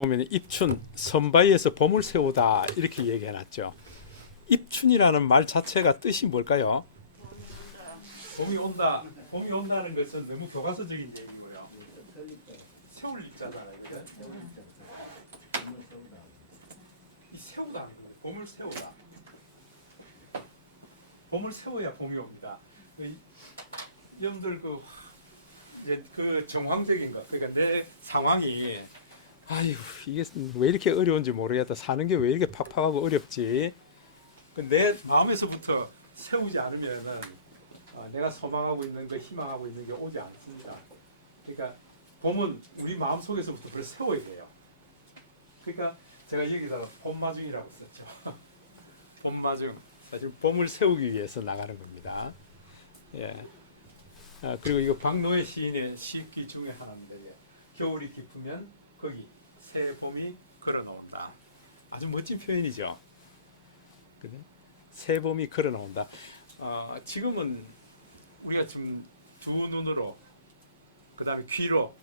보면 입춘 선바위에서 봄을 세우다 이렇게 얘기해놨죠. 입춘이라는 말 자체가 뜻이 뭘까요? 봄이 온다. 봄이 온다는 것은 너무 교과서적인 얘기고요. 세울 입자잖아요. 이 세우다. 봄을 세우다. 봄을 세워야 봄이 옵니다. 여러분들 이제 그 정황적인 것, 그러니까 내 상황이 아유 이게 왜 이렇게 어려운지 모르겠다. 사는 게 왜 이렇게 팍팍하고 어렵지? 내 마음에서부터 세우지 않으면은 내가 소망하고 있는 거, 희망하고 있는 게 오지 않습니다. 그러니까 봄은 우리 마음 속에서부터 그걸 세워야 돼요. 그러니까 제가 여기다가 봄마중이라고 썼죠. 봄마중. 사실 봄을 세우기 위해서 나가는 겁니다. 예. 그리고 이거 박노해 시인의 시기 중에 하나인데, 겨울이 깊으면 거기 새 봄이 걸어나온다. 아주 멋진 표현이죠. 그래? 새 봄이 걸어나온다. 지금은 우리가 지금 두 눈으로, 그 다음에 귀로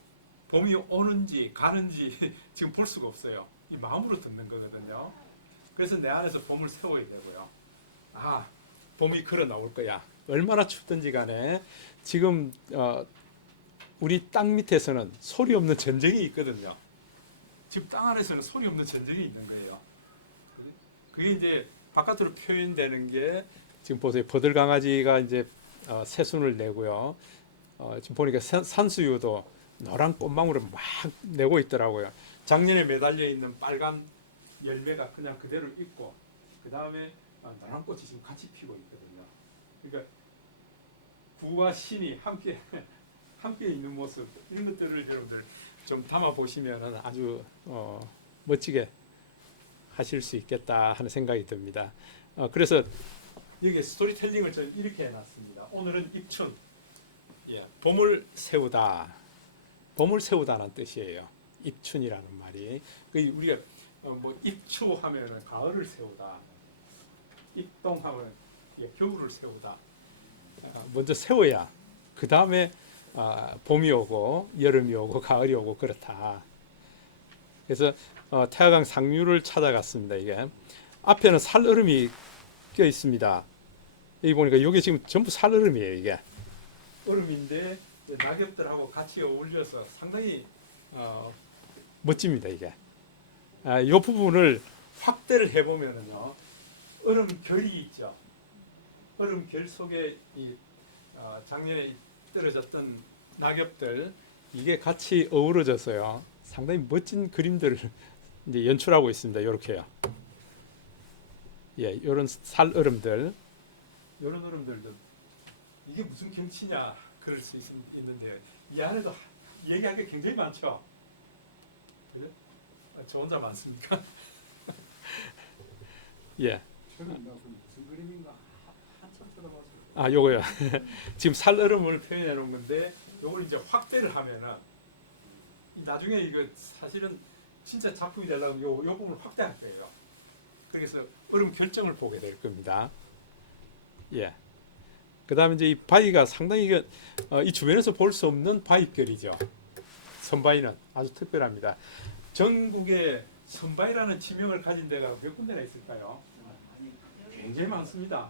봄이 오는지 가는지 지금 볼 수가 없어요. 이 마음으로 듣는 거거든요. 그래서 내 안에서 봄을 세워야 되고요. 봄이 걸어나올 거야. 얼마나 춥든지 간에 지금 우리 땅 밑에서는 소리 없는 전쟁이 있거든요. 지금 땅 아래서는 소리 없는 전쟁이 있는 거예요. 그게 이제 바깥으로 표현되는 게 지금 보세요. 버들강아지가 이제 새순을 내고요. 지금 보니까 산수유도 노란 꽃망울을 막 내고 있더라고요. 작년에 매달려 있는 빨간 열매가 그냥 그대로 있고, 그 다음에 노란 꽃이 지금 같이 피고 있거든요. 그러니까 구와 신이 함께 있는 모습, 이런 것들을 여러분들 좀 담아 보시면 아주 멋지게 하실 수 있겠다 하는 생각이 듭니다. 그래서 여기 스토리텔링을 좀 이렇게 해놨습니다. 오늘은 입춘, 봄을 세우다, 봄을 세우다는 뜻이에요. 입춘이라는 말이. 우리가 입추하면 가을을 세우다, 입동하면 겨울을 세우다. 먼저 세워야 그 다음에 봄이 오고 여름이 오고 가을이 오고 그렇다. 그래서 태화강 상류를 찾아갔습니다. 이게 앞에는 살얼음이 껴 있습니다. 여기 보니까 이게 지금 전부 살얼음이에요. 이게 얼음인데 낙엽들하고 같이 어울려서 상당히 멋집니다. 이게 이 부분을 확대를 해보면은요, 얼음결이 있죠. 얼음결 속에 작년에 떨어졌던 낙엽들, 이게 같이 어우러져서요, 상당히 멋진 그림들을 이제 연출하고 있습니다. 이렇게요. 이런 살얼음들, 이런 얼음들도 이게 무슨 경치냐 그럴 수 있는데, 이 안에도 얘기할 게 굉장히 많죠. 그래? 저 혼자 많습니까? 저는 무슨 그림인가 한참 쳐다봤어요. 요거요. 지금 살얼음을 표현해 놓은 건데, 요걸 이제 확대를 하면은 나중에 이거 사실은 진짜 작품이 되려면 요 부분을 확대할 거예요. 그래서 얼음 결정을 보게 될 겁니다. 그 다음에 이제 이 바위가 상당히 이 주변에서 볼 수 없는 바위결이죠. 선바위는 아주 특별합니다. 전국에 선바위라는 지명을 가진 데가 몇 군데나 있을까요? 굉장히 많습니다.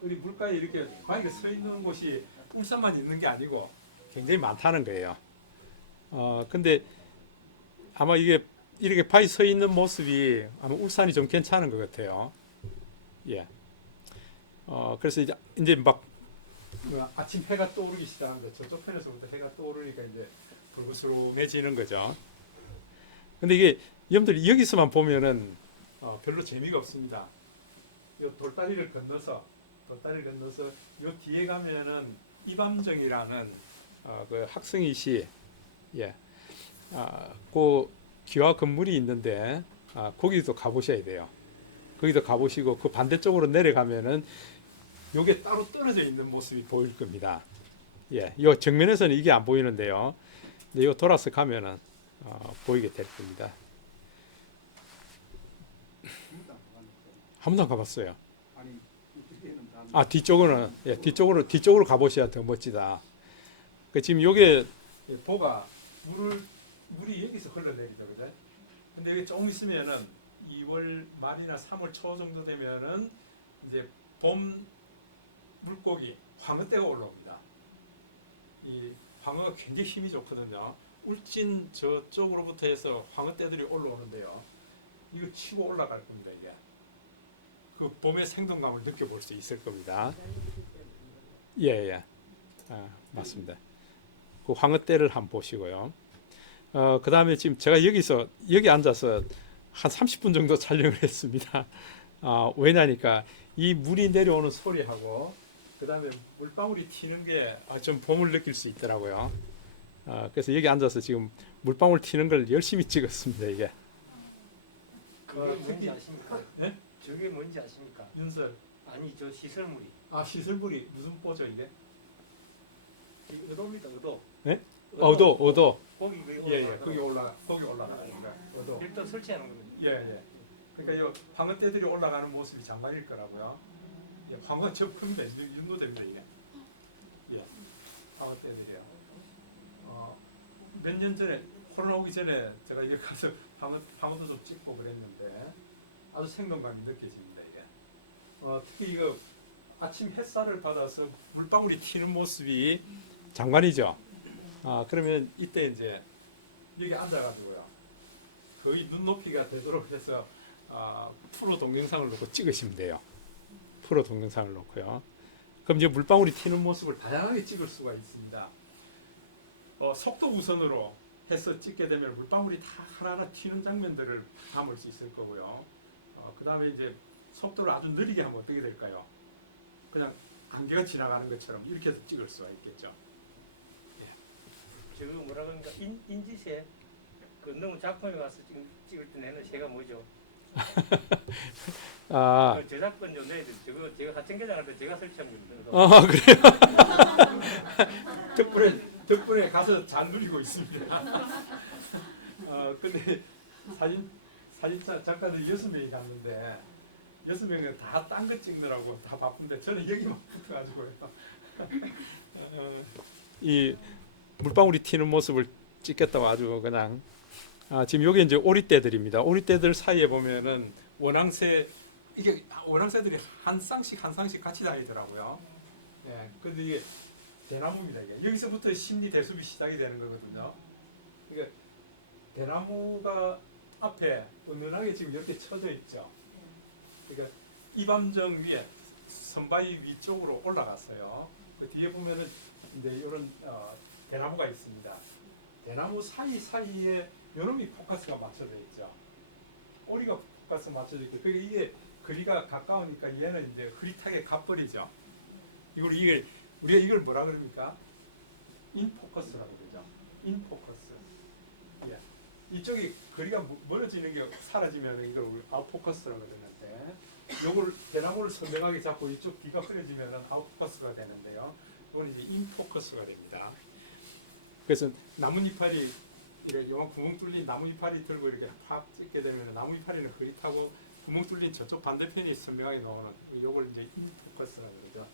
우리 물가에 이렇게 바위가 서 있는 곳이 울산만 있는 게 아니고 굉장히 많다는 거예요. 근데 아마 이게 이렇게 바위 서 있는 모습이 아마 울산이 좀 괜찮은 것 같아요. 그래서 이제 막 아침 해가 떠오르기 시작합니다. 저쪽 편에서부터 해가 떠오르니까 이제 불그스름해지는 거죠. 근데 이게 여러분들 여기서만 보면은 별로 재미가 없습니다. 요 돌다리를 건너서 요 뒤에 가면은 이밤정이라는 그 학승이시, 그 기와 건물이 있는데 거기도 가보셔야 돼요. 거기도 가보시고 그 반대쪽으로 내려가면은 요게 따로 떨어져 있는 모습이 보일 겁니다. 요 정면에서는 이게 안 보이는데요. 근데 요 돌아서 가면은 보이게 될 겁니다. 한 번도 안 가봤어요. 뒤쪽으로 가보셔야 더 멋지다. 지금 요게 보가 물이 여기서 흘러내리죠, 그죠? 근데 이게 조금 있으면은 2월 말이나 3월 초 정도 되면은 이제 봄 물고기 황어떼가 올라옵니다. 이 황어가 굉장히 힘이 좋거든요. 울진 저쪽으로부터 해서 황어떼들이 올라오는데요. 이거 치고 올라갈 겁니다. 이게 그 봄의 생동감을 느껴볼 수 있을 겁니다. 예. 맞습니다. 그 황어떼를 한번 보시고요. 그 다음에 지금 제가 여기 앉아서 한 30분 정도 촬영을 했습니다. 왜냐니까 이 물이 내려오는 소리하고 그 다음에 물방울이 튀는 게 좀 봄을 느낄 수 있더라고요. 그래서 여기 앉아서 지금 물방울 튀는 걸 열심히 찍었습니다. 이게. 그게 뭔지 아십니까? 네? 저게 뭔지 아십니까? 윤설. 아니 저 시설물이 시설물이 무슨 뽀죠 이게? 이 의도입니다. 의도. 네? 어도. 거기 그 예. 거기 올라가는 거. 어도. 일단 설치하는 겁니다. 예. 그러니까 이 황어떼들이 올라가는 모습이 장관일 거라고요. 예, 황어 저 큽니다. 이 정도 됩니다 이게. 예, 황어떼들이요. 몇 년 전에 코로나 오기 전에 제가 여기 가서 황어도 좀 찍고 그랬는데 아주 생동감이 느껴집니다 이게. 특히 이거 아침 햇살을 받아서 물방울이 튀는 모습이 장관이죠. 그러면 이때 이제 여기 앉아가지고요. 거의 눈높이가 되도록 해서 프로 동영상을 놓고 찍으시면 돼요. 프로 동영상을 놓고요. 그럼 이제 물방울이 튀는 모습을 다양하게 찍을 수가 있습니다. 속도 우선으로 해서 찍게 되면 물방울이 다 하나하나 튀는 장면들을 담을 수 있을 거고요. 그 다음에 이제 속도를 아주 느리게 하면 어떻게 될까요? 그냥 안개가 지나가는 것처럼 이렇게 해서 찍을 수가 있겠죠. 저거 뭐라 그러니까 인지새 그 너무 작품에 가서 지금 찍을 때 내는 새가 뭐죠? 그 저작권 좀 내야 돼. 저거 제가 하청계장할 때 제가 설치한 겁니다. 그래요? 덕분에 가서 잘 누리고 있습니다. 근데 사진 작가들 6명이 갔는데 6명은 다 딴 거 찍느라고 다 바쁜데 저는 여기만 붙어가지고요. 이 물방울이 튀는 모습을 찍겠다고 아주 그냥 지금 여기 이제 오리떼들입니다. 오리떼들 사이에 보면은 원앙새들이 한 쌍씩 같이 다니더라고요. 예, 근데 이게 대나무입니다. 이게 여기서부터 심리 대숲이 시작이 되는 거거든요. 그러니까 대나무가 앞에 은은하게 지금 이렇게 쳐져 있죠. 그러니까 이밤정 위에 선바위 위쪽으로 올라갔어요. 그 뒤에 보면은 이제 이런 대나무가 있습니다. 대나무 사이사이에 요놈이 포커스가 맞춰져 있죠. 꼬리가 포커스 맞춰져 있고, 그러니까 이게 거리가 가까우니까 얘는 이제 흐릿하게 가버리죠. 우리가 이걸 뭐라 그럽니까? 인포커스라고 그러죠. 인포커스. 예. 이쪽이 거리가 멀어지는 게 사라지면 이걸 아웃포커스라고 그러는데, 요걸 대나무를 선명하게 잡고 이쪽 뒤가 흐려지면 아웃포커스가 되는데요. 이건 이제 인포커스가 됩니다. 그래서 나뭇이파리 이렇게 요만 구멍 뚫린 나뭇이파리 들고 이렇게 팍 찍게 되면 나뭇이파리는 흐릿하고 구멍 뚫린 저쪽 반대편이 선명하게 나오는 요걸 이제 인포커스라고 그러죠.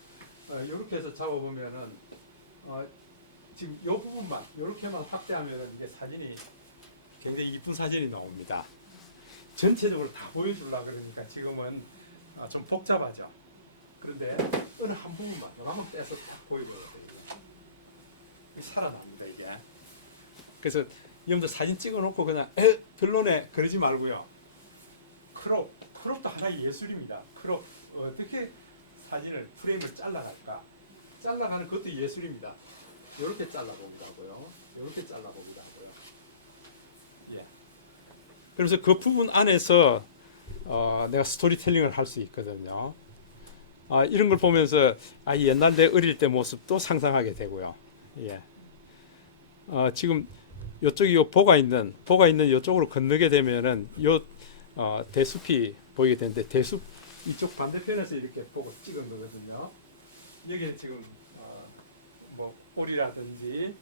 이렇게 해서 잡아보면은 지금 이 부분만 이렇게만 확대하면은 이게 사진이 굉장히 이쁜 사진이 나옵니다. 전체적으로 다 보여주려고 그러니까 지금은 좀 복잡하죠. 그런데 어느 한 부분만 요만큼 떼서 딱 보여줘야 돼요. 살아납니다 이게. 그래서 여러분들 사진 찍어놓고 그냥 별로네 그러지 말고요. 크롭도 하나의 예술입니다. 크롭 어떻게 사진을 프레임을 잘라갈까? 잘라가는 것도 예술입니다. 이렇게 잘라보기라고요. 이렇게 잘라보기라고요. 예. 그래서 그 부분 안에서 내가 스토리텔링을 할 수 있거든요. 이런 걸 보면서 옛날 내 어릴 때 모습도 상상하게 되고요. 예. 지금 이쪽이 보가 있는 이쪽으로 건너게 되면은 대숲이 보이게 되는데 대숲 이쪽 반대편에서 이렇게 보고 찍은 거거든요. 여기 지금 뭐 오리라든지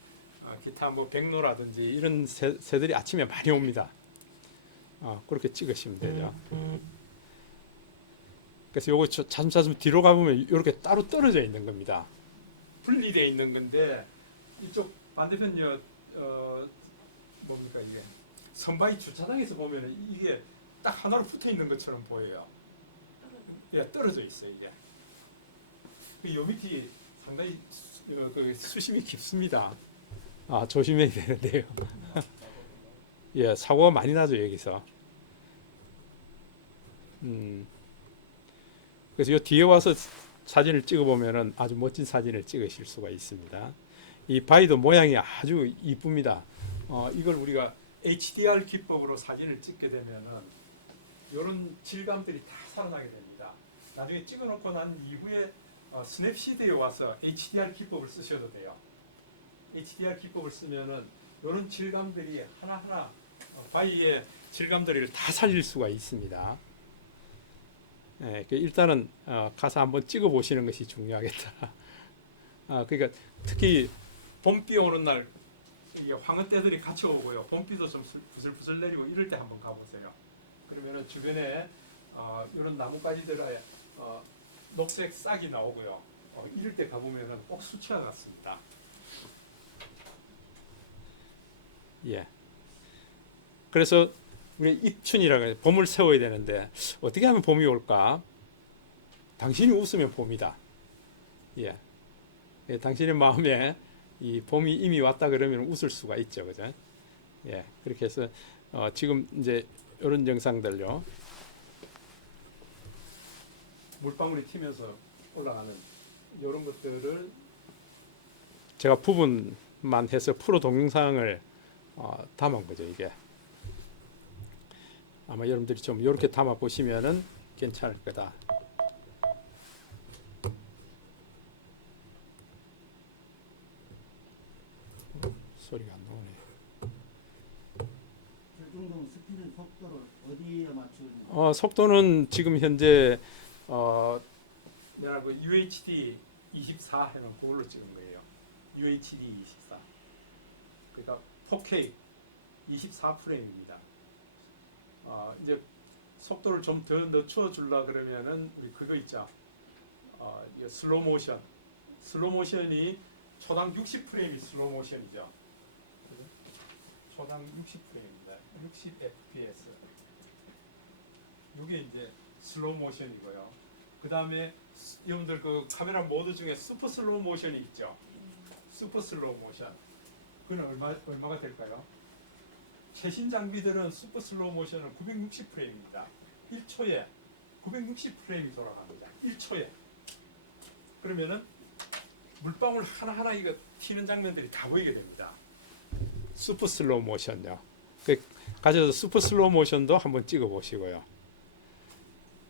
기타 뭐 백로라든지 이런 새들이 아침에 많이 옵니다. 그렇게 찍으시면 되죠. 그래서 요거 차츰차츰 뒤로 가보면 이렇게 따로 떨어져 있는 겁니다. 분리되어 있는 건데 이쪽 반대편 뭡니까 이게 선바위 주차장에서 보면 이게 딱 하나로 붙어 있는 것처럼 보여요. 예, 떨어져 있어요 이게. 요 밑이 상당히 수심이 깊습니다. 아, 조심해야 되는데요. 예, 사고가 많이 나죠 여기서. 그래서 요 뒤에 와서 사진을 찍어 보면은 아주 멋진 사진을 찍으실 수가 있습니다. 이 바위도 모양이 아주 이쁩니다. 이걸 우리가 HDR 기법으로 사진을 찍게 되면은 이런 질감들이 다 살아나게 됩니다. 나중에 찍어놓고 난 이후에 스냅시드에 와서 HDR 기법을 쓰셔도 돼요. HDR 기법을 쓰면은 이런 질감들이 하나하나 바위의 질감들을 다 살릴 수가 있습니다. 예, 일단은 가서 한번 찍어 보시는 것이 중요하겠다. 그러니까 특히 봄비 오는 날 이게 황흐떼들이 같이 오고요. 봄비도 좀 부슬부슬 내리고 이럴 때 한번 가보세요. 그러면은 주변에 이런 나뭇가지들의 녹색 싹이 나오고요. 이럴 때 가보면은 꼭 수치화 같습니다. 예. 그래서 우리 입춘이라고 해요. 봄을 세워야 되는데 어떻게 하면 봄이 올까? 당신이 웃으면 봄이다. 예. 예, 당신의 마음에 이 봄이 이미 왔다 그러면 웃을 수가 있죠, 그죠? 예. 그렇게 해서 지금 이제 이런 영상들요. 물방울이 튀면서 올라가는 이런 것들을 제가 부분만 해서 프로 동영상을 담은 거죠, 이게. 아마 여러분들이 좀 이렇게 담아 보시면은 괜찮을 거다. 소리가 안 나오네. 이 스피드 속도를 어디에 맞추는? 속도는 지금 현재 내가 그 UHD 24 해놓은 그걸로 찍은 거예요. UHD 24. 그러니까 4K 24 프레임입니다. 이제 속도를 좀 더 늦춰 주려 그러면은 우리 그거 있죠. 이게 슬로우 모션. 슬로우 모션이 초당 60 프레임이 슬로우 모션이죠. 초당 60 프레임입니다. 60 fps. 이게 이제 슬로우 모션이고요. 그 다음에 여러분들 그 카메라 모드 중에 슈퍼 슬로우 모션이 있죠. 슈퍼 슬로우 모션. 그건 얼마가 될까요? 최신 장비들은 슈퍼 슬로우 모션은 960프레임입니다. 1초에 960프레임이 돌아갑니다. 1초에. 그러면은 물방울 하나하나 이거 튀는 장면들이 다 보이게 됩니다. 슈퍼 슬로우 모션요. 가져서 슈퍼 슬로우 모션도 한번 찍어 보시고요.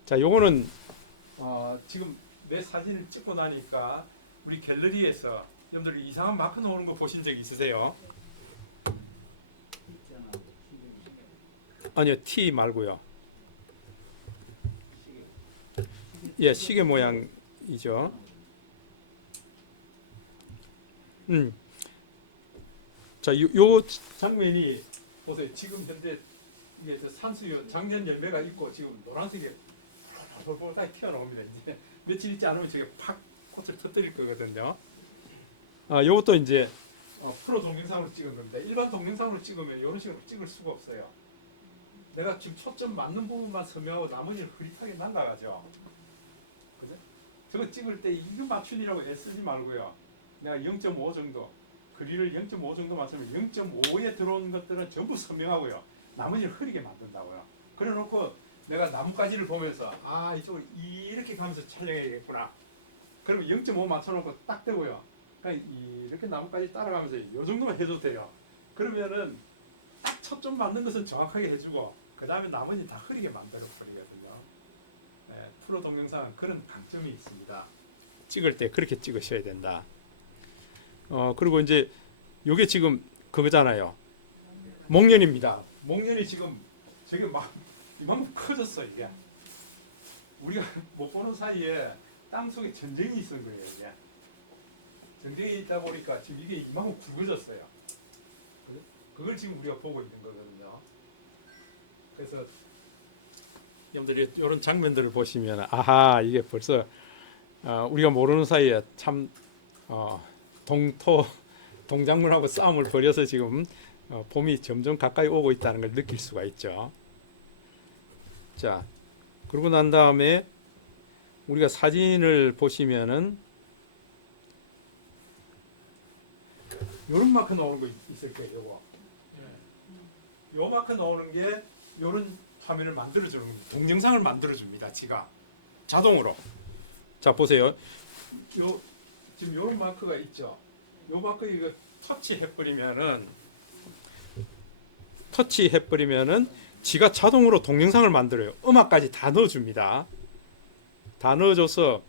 자, 요거는 지금 내 사진을 찍고 나니까 우리 갤러리에서 여러분들 이상한 마크 나오는 거 보신 적 있으세요? 아니요, T 말고요. 예, 시계 모양이죠. 자, 요 장면이 보세요. 지금 현재 이게 산수유 작년 열매가 있고 지금 노란색이 폴폴폴 튀어나옵니다. 이제 며칠 있지 않으면 저게 팍 꽃을 터뜨릴 거거든요. 요것도 이제 프로 동영상으로 찍은 건데 일반 동영상으로 찍으면 이런 식으로 찍을 수가 없어요. 내가 지금 초점 맞는 부분만 서명하고 나머지는 흐릿하게 날아가죠. 그죠? 저거 찍을 때 이거 맞춘이라고 애쓰지 말고요. 내가 0.5 정도, 거리를 0.5 정도 맞추면 0.5에 들어온 것들은 전부 선명하고요. 나머지는 흐리게 만든다고요. 그래 놓고 내가 나뭇가지를 보면서 이쪽으로 이렇게 가면서 촬영해야겠구나. 그러면 0.5 맞춰놓고 딱 되고요. 그러니까 이렇게 나뭇가지 따라가면서 이 정도만 해도 돼요. 그러면은 딱 초점 맞는 것은 정확하게 해주고 그 다음에 나머지는 다 흐리게 만들어 버리거든요. 프로 동영상은 그런 강점이 있습니다. 찍을 때 그렇게 찍으셔야 된다. 그리고 이제 요게 지금 그거잖아요. 목련입니다. 목련이 지금 저게 막 이만큼 커졌어 이게. 우리가 못 보는 사이에 땅 속에 전쟁이 있은 거예요 이게. 전쟁이 있다 보니까 지금 이게 이만큼 굵어졌어요. 그걸 지금 우리가 보고 있는 거거든요. 그래서 여러분들이 이런 장면들을 보시면 이게 벌써 우리가 모르는 사이에 참 동작물하고 싸움을 벌여서 지금 봄이 점점 가까이 오고 있다는 걸 느낄 수가 있죠. 자, 그러고 난 다음에 우리가 사진을 보시면은 요런 마크 나오는 거 있을 거예요. 요거. 요 마크 나오는 게 요런 화면을 만들어주는 겁니다. 동영상을 만들어줍니다. 지가 자동으로. 자, 보세요. 요 지금 요런 마크가 있죠. 요 마크 이거 터치해버리면은 지가 자동으로 동영상을 만들어요. 음악까지 다 넣어줍니다. 다 넣어줘서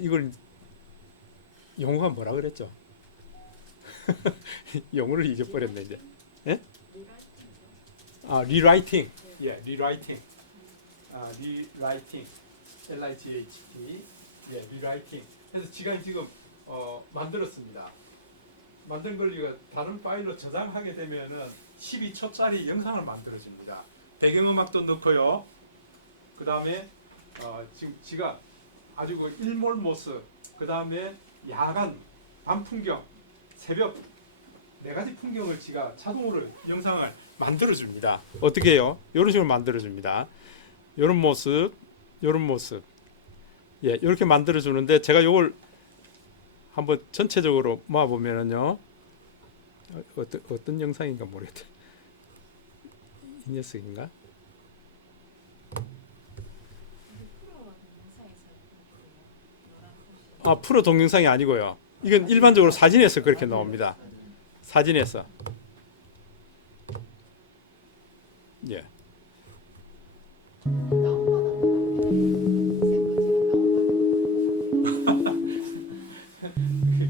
이걸 영어가 뭐라 그랬죠? 영어를 잊어버렸네 이제. 예? 리라이팅. 예, 리라이팅. 리라이팅. LIGHT. 예, 리라이팅. 그래서 지가 지금 만들었습니다. 만든 걸 이거 다른 파일로 저장하게 되면은 12초짜리 영상을 만들어줍니다. 배경음악도 넣고요. 그 다음에 지금 지가 아주 그 일몰 모습, 그 다음에 야간, 밤 풍경, 새벽 네 가지 풍경을 지가 자동으로 영상을 만들어줍니다. 어떻게 해요? 이런 식으로 만들어줍니다. 이런 모습, 이런 모습. 예, 이렇게 만들어주는데 제가 이걸 한번 전체적으로 모아보면은요. 어떤 영상인가 모르겠다. 이 녀석인가? 프로 동영상이 아니고요. 이건 일반적으로 사진에서 그렇게 나옵니다. 사진에서. 예.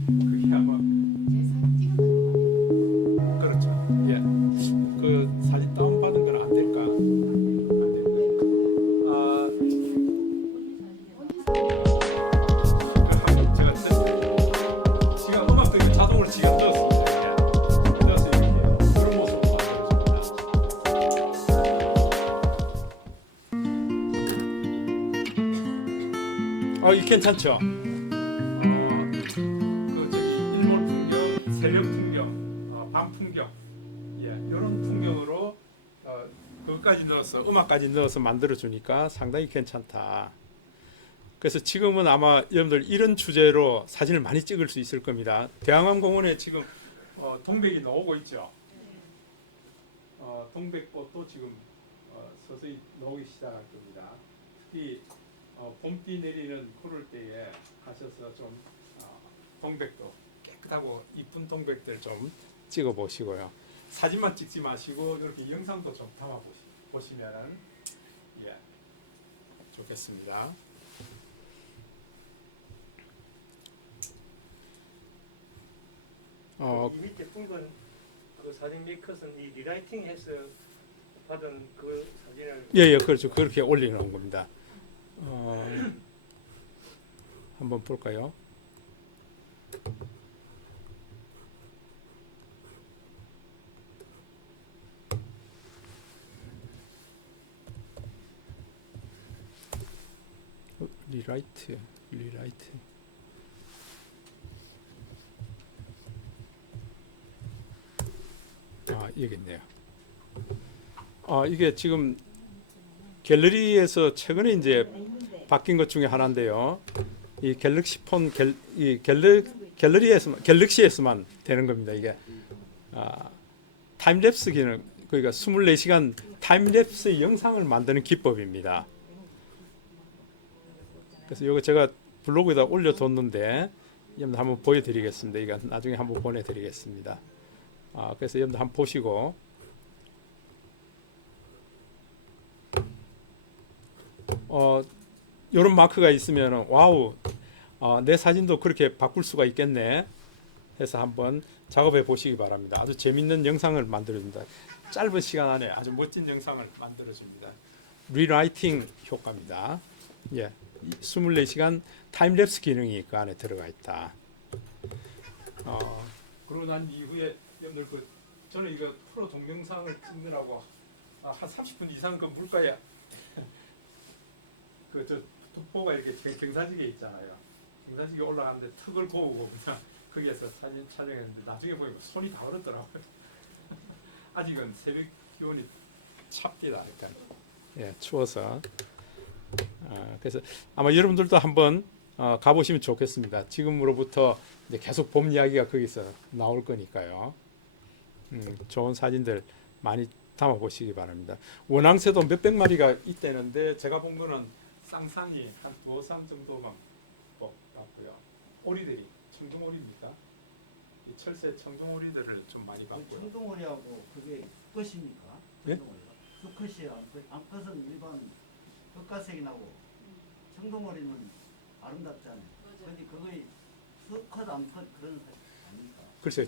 그게 아마 그렇죠. 예. 그 사진 다운 받은 건 안 될까? 안 될까? 한번 제가 지가 음악도 이거 자동으로 지가 넣었습니다. 이렇게. 넣어서 이렇게 그런 모습을 만들어줍니다. 이 괜찮죠? 그 저기 일몰 풍경, 새벽 풍경, 밤 풍경, 예, 이런 풍경으로 그것까지 넣어서 음악까지 넣어서 만들어 주니까 상당히 괜찮다. 그래서 지금은 아마 여러분들 이런 주제로 사진을 많이 찍을 수 있을 겁니다. 대항암공원에 지금 동백이 나오고 있죠. 동백꽃도 지금 서서히 나오기 시작할 겁니다. 특히 봄비 내리는 그럴 때에 가셔서 좀 동백도 깨끗하고 이쁜 동백들 좀 찍어 보시고요. 사진만 찍지 마시고 이렇게 영상도 좀 담아 보시면은 예, 좋겠습니다. 이 밑에 붉은 그 사진 몇 컷은 이 리라이팅해서 받은 그 사진을 예, 그렇죠. 그렇게 올리는 겁니다. 한번 볼까요? 리라이트. 여기 있네요. 이게 지금 갤러리에서 최근에 이제 바뀐 것 중에 하나인데요. 이 갤럭시 폰 갤럭시에서만 되는 겁니다. 이게 타임랩스 기능, 그러니까 24시간 타임랩스 영상을 만드는 기법입니다. 그래서 이거 제가 블로그에다 올려뒀는데 여러분들 한번 보여드리겠습니다. 이거 나중에 한번 보내드리겠습니다. 그래서 여러분들 한번 보시고 이런 마크가 있으면 와우, 내 사진도 그렇게 바꿀 수가 있겠네 해서 한번 작업해 보시기 바랍니다. 아주 재밌는 영상을 만들어줍니다. 짧은 시간 안에 아주 멋진 영상을 만들어줍니다. 리라이팅 효과입니다. 예, 24시간 타임랩스 기능이 그 안에 들어가 있다. 그러고 난 이후에 여러분들 저는 이거 프로 동영상을 찍느라고 한 30분 이상 그 물가에 저 폭포가 이렇게 경사지게 있잖아요. 경사지게 올라가는데 턱을 보고 그냥 거기에서 사진 촬영했는데 나중에 보니까 손이 다 얼었더라고요. 아직은 새벽 기온이 찹디다. 일단 예, 추워서. 그래서 아마 여러분들도 한번 가보시면 좋겠습니다. 지금으로부터 이제 계속 봄 이야기가 거기서 나올 거니까요. 좋은 사진들 많이 담아 보시기 바랍니다. 원앙새도 몇백 마리가 있다는데 제가 본 거는 쌍쌍이 한 두어 쌍 정도만 봤고요. 오리들이 청둥오리입니까? 이 철새 청둥오리들을 좀 많이 그 봤고요. 청둥오리하고 그게 수컷입니까? 예? 청둥오리가. 수컷이에요. 암컷은 일반 흑갈색이 나고 청둥오리는 아름답잖아요. 근데 그거의 수컷 암컷 그런 사 아닙니까? 글쎄요,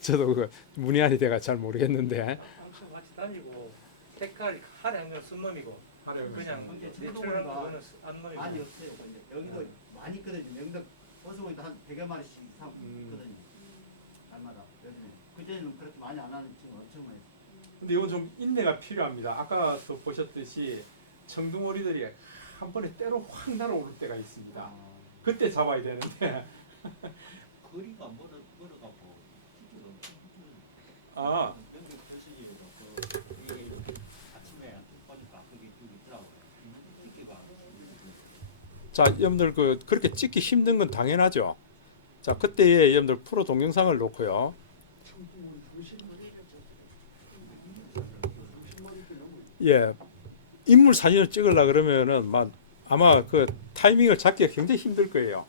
저도 그 문의안이 돼가 잘 모르겠는데. 아무튼 같이 다니고 색깔이 하얀 건 순놈이고 그냥 근데 내추럴 청둥오리가 그거는 안놈이고. 많이 없어요. 근데 여기도 많이 있거든요. 명덕 어서 보니까 한 100여 마리씩 이상 있거든요. 날마다 요즘에. 그전에는 그렇게 많이 안 하는 지금 엄청 많이. 근데 이건 좀 인내가 필요합니다. 아까도 보셨듯이 청둥오리들이 한 번에 때로 확 날아오를 때가 있습니다. 그때 잡아야 되는데. 거리가 멀어갖고 아, 연결 표시지로 이게 이렇게 아침에 보니까 그게 있더라고요. 찍기가 자, 여러분들 그렇게 찍기 힘든 건 당연하죠. 자, 그때에 여러분들 프로 동영상을 놓고요. 예, 인물 사진을 찍으려 그러면은 아마 그 타이밍을 잡기가 굉장히 힘들 거예요.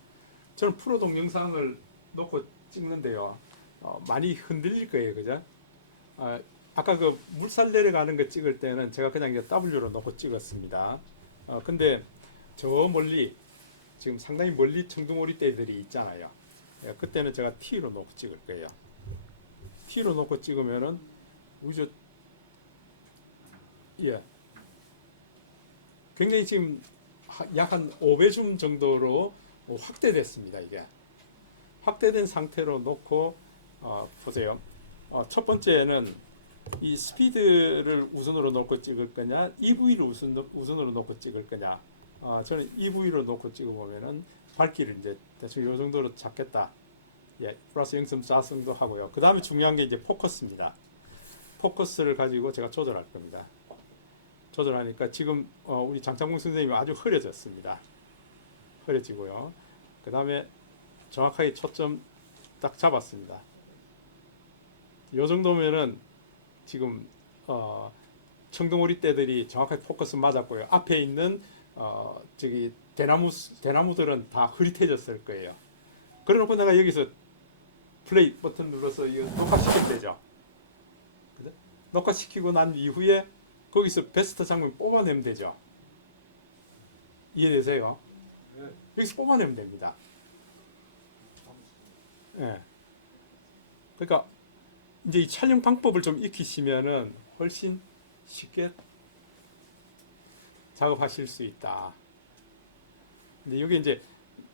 저는 프로 동영상을 놓고 찍는데요. 많이 흔들릴 거예요, 그죠? 아까 그 물살 내려가는 거 찍을 때는 제가 그냥 이제 W로 놓고 찍었습니다. 근데 저 멀리 지금 상당히 멀리 청둥오리 떼들이 있잖아요. 예, 그때는 제가 T로 놓고 찍을 거예요. T로 놓고 찍으면은 우주 예, 굉장히 지금 약 한 5배줌 정도로 확대됐습니다. 이게 확대된 상태로 놓고 보세요. 첫 번째는 이 스피드를 우선으로 놓고 찍을 거냐, EV를 우선으로 놓고 찍을 거냐. 저는 EV로 놓고 찍어보면은 밝기를 이제 대충 이 정도로 잡겠다. 예, 플러스 0.4 정도 하고요. 그 다음에 중요한 게 이제 포커스입니다. 포커스를 가지고 제가 조절할 겁니다. 조절하니까 지금 우리 장창봉 선생님이 아주 흐려졌습니다. 흐려지고요. 그 다음에 정확하게 초점 딱 잡았습니다. 이 정도면은 지금 청둥오리 떼들이 정확하게 포커스 맞았고요. 앞에 있는 저기 대나무들은 다 흐릿해졌을 거예요. 그래놓고 내가 여기서 플레이 버튼 눌러서 이거 녹화시키면 되죠. 그죠? 녹화시키고 난 이후에 거기서 베스트 장면 뽑아내면 되죠. 이해되세요? 네. 여기서 뽑아내면 됩니다. 예. 그러니까 이제 이 촬영 방법을 좀 익히시면은 훨씬 쉽게 작업하실 수 있다. 근데 여기 이제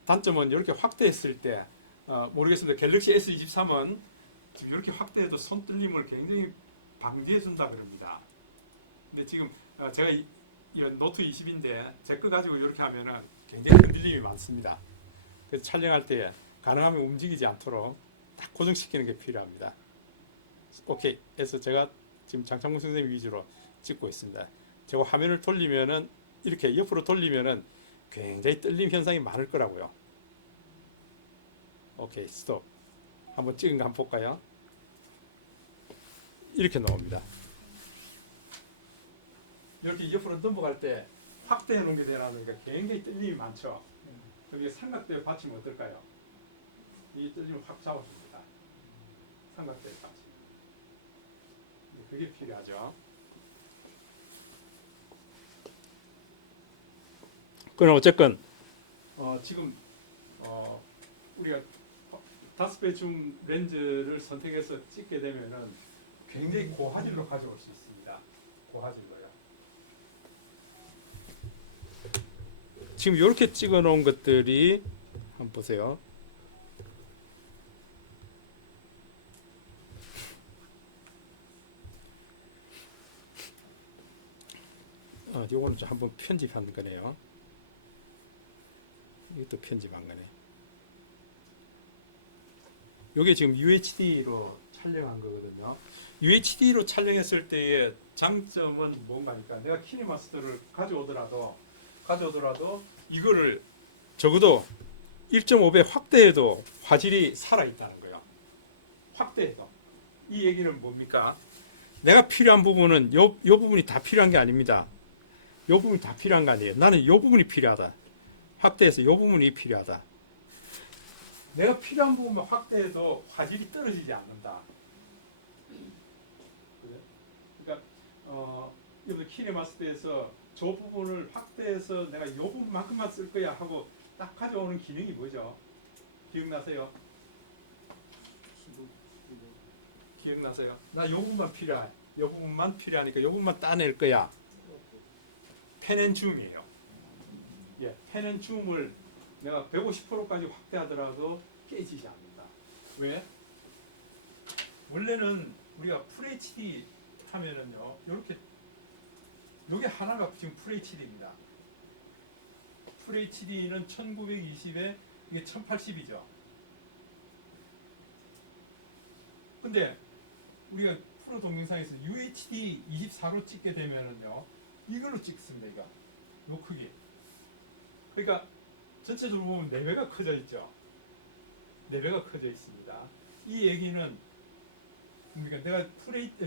단점은 이렇게 확대했을 때 모르겠습니다. 갤럭시 S23은 지금 이렇게 확대해도 손떨림을 굉장히 방지해 준다 그럽니다. 근데 지금 제가 이런 노트 20인데 제 거 가지고 이렇게 하면은 굉장히 흔들림이 많습니다. 그래서 촬영할 때 가능하면 움직이지 않도록 딱 고정시키는 게 필요합니다. 오케이. 그래서 제가 지금 장창문 선생님 위주로 찍고 있습니다. 제가 화면을 돌리면은 이렇게 옆으로 돌리면은 굉장히 떨림 현상이 많을 거라고요. 오케이, 스톱. 한번 찍은 거 한번 볼까요? 이렇게 나옵니다. 이렇게 옆으로 넘어갈 때 확대해 놓은 게 되라는 게 굉장히 떨림이 많죠. 여기 삼각대 받치면 어떨까요? 이 떨림을 확 잡아줍니다. 삼각대 받침. 그게 필요하죠. 그럼 어쨌건 지금 우리가 5배 줌 렌즈를 선택해서 찍게 되면은 굉장히 고화질로 가져올 수 있습니다. 고화질로요. 지금 이렇게 찍어 놓은 것들이 한번 보세요. 요거는 좀 한번 편집한 거네요. 이것도 편집한 거네. 요게 지금 UHD로 촬영한 거거든요. UHD로 촬영했을 때의 장점은 뭔가니까 내가 키네마스터를 가져오더라도 이거를 적어도 1.5배 확대해도 화질이 살아있다는 거예요. 확대해도. 이 얘기는 뭡니까? 내가 필요한 부분은 요 부분이 다 필요한 게 아닙니다. 요 부분이 다 필요한 거 아니에요. 나는 요 부분이 필요하다. 확대해서 요 부분이 필요하다. 내가 필요한 부분만 확대해도 화질이 떨어지지 않는다. 그러니까 여기 키네마스터에서 저 부분을 확대해서 내가 요 부분만큼만 쓸 거야 하고 딱 가져오는 기능이 뭐죠? 기억나세요? 기억나세요? 나 요 부분만 필요해. 요 부분만 필요하니까 요 부분만 따낼 거야. 펜앤줌이에요. 예, 펜앤줌을 내가 150%까지 확대하더라도 깨지지 않는다. 왜? 원래는 우리가 FHD 하면은요, 이렇게 요게 하나가 지금 FHD입니다. FHD는 1920에 이게 1080이죠. 근데 우리가 프로 동영상에서 UHD 24로 찍게 되면은요, 이걸로 찍습니다. 이거. 요 크기. 그러니까 전체적으로 보면 4배가 커져 있죠. 4배가 커져 있습니다. 이 얘기는 그러니까 내가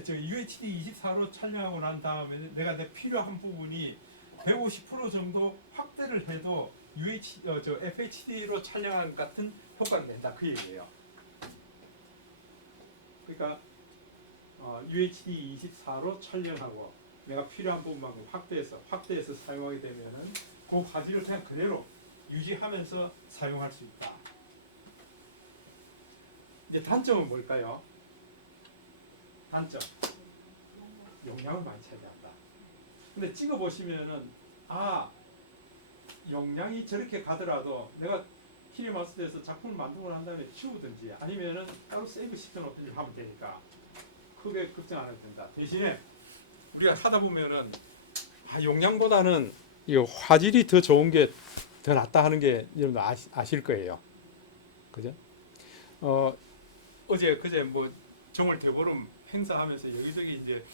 UHD 24로 촬영하고 난 다음에 내가 내 필요한 부분이 150% 정도 확대를 해도 FHD로 촬영한 같은 효과를 낸다 그 얘기예요. 그러니까 UHD 24로 촬영하고 내가 필요한 부분만큼 확대해서 사용하게 되면은 그 화질을 그냥 그대로 유지하면서 사용할 수 있다. 이제 단점은 뭘까요? 단점. 용량을 많이 차지한다. 근데 찍어 보시면은 용량이 저렇게 가더라도 내가 키네마스터에서 작품을 만들고 난 다음에 치우든지 아니면은 따로 세이브 시켜놓든지 하면 되니까 크게 걱정 안 해도 된다. 대신에 우리가 하다 보면은 용량보다는 이 화질이 더 좋은 게 더 낫다 하는 게 여러분 아실 거예요. 그죠? 어제 그제 뭐 정월 대보름 행사하면서 여기저기 이제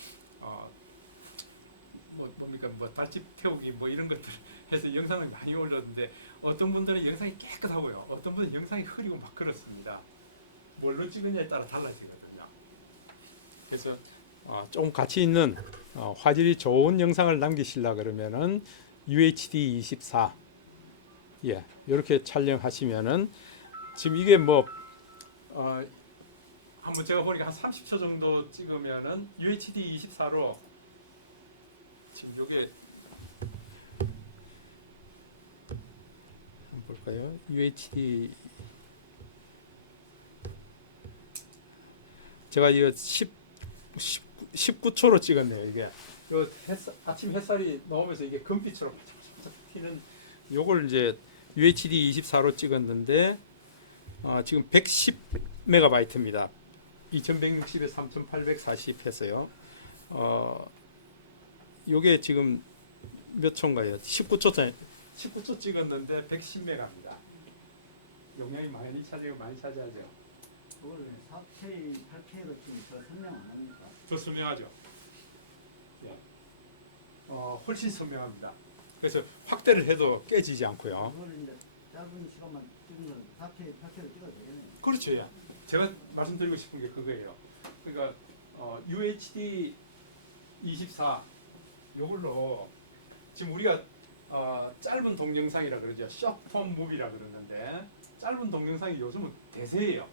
뭡니까 달집 태우기 뭐 이런 것들 해서 영상을 많이 올렸는데 어떤 분들은 영상이 깨끗하고요. 어떤 분은 영상이 흐리고 막 그렇습니다. 뭘로 찍느냐에 따라 달라지거든요. 그래서 좀 가치 있는 화질이 좋은 영상을 남기시려 그러면은 UHD 24 이렇게 촬영하시면은 지금 이게 한번 제가 보니까 한 30초 정도 찍으면은 UHD 24로 지금 요게 한번 볼까요? UHD 제가 이거 19초로 찍었네요. 이게 아침 햇살이 나오면서 이게 금빛으로 반짝반짝 튀는 요걸 이제 UHD 24로 찍었는데 지금 110MB입니다. 2160에 3840 해서요. 요게 지금 몇 초인가요? 19초 찍었는데 110MB입니다. 용량이 많이 차지하죠. 그걸 4K, 8K로 치면 더 선명 안 합니까? 더 선명하죠. 훨씬 선명합니다. 그래서 확대를 해도 깨지지 않고요. 그걸 이제 짧은 시간만 찍은 건 4K, 8K로 찍어도 되겠네요. 그렇죠. 예. 제가 말씀드리고 싶은 게 그거예요. 그러니까 UHD 24 요걸로 지금 우리가 짧은 동영상이라 그러죠. 숏폼 무비라 그러는데 짧은 동영상이 요즘은 대세예요.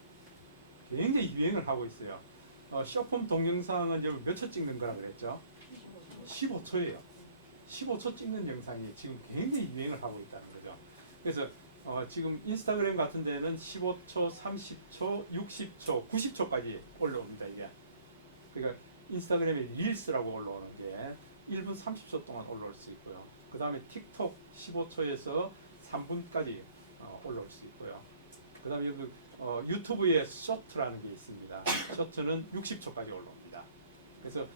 굉장히 유행을 하고 있어요. 숏폼 동영상은 여기 몇 초 찍는 거라 그랬죠? 15초예요. 15초 찍는 영상이 지금 굉장히 유행을 하고 있다는 거죠. 그래서 지금 인스타그램 같은 데는 15초, 30초, 60초, 90초까지 올라옵니다. 이게. 그러니까 인스타그램에 릴스라고 올라오는데 1분 30초 동안 올라올 수 있고요. 그 다음에 틱톡 15초에서 3분까지 올라올 수 있고요. 그 다음에 유튜브에 쇼트라는 게 있습니다. 쇼트는 60초까지 올라옵니다. 그래서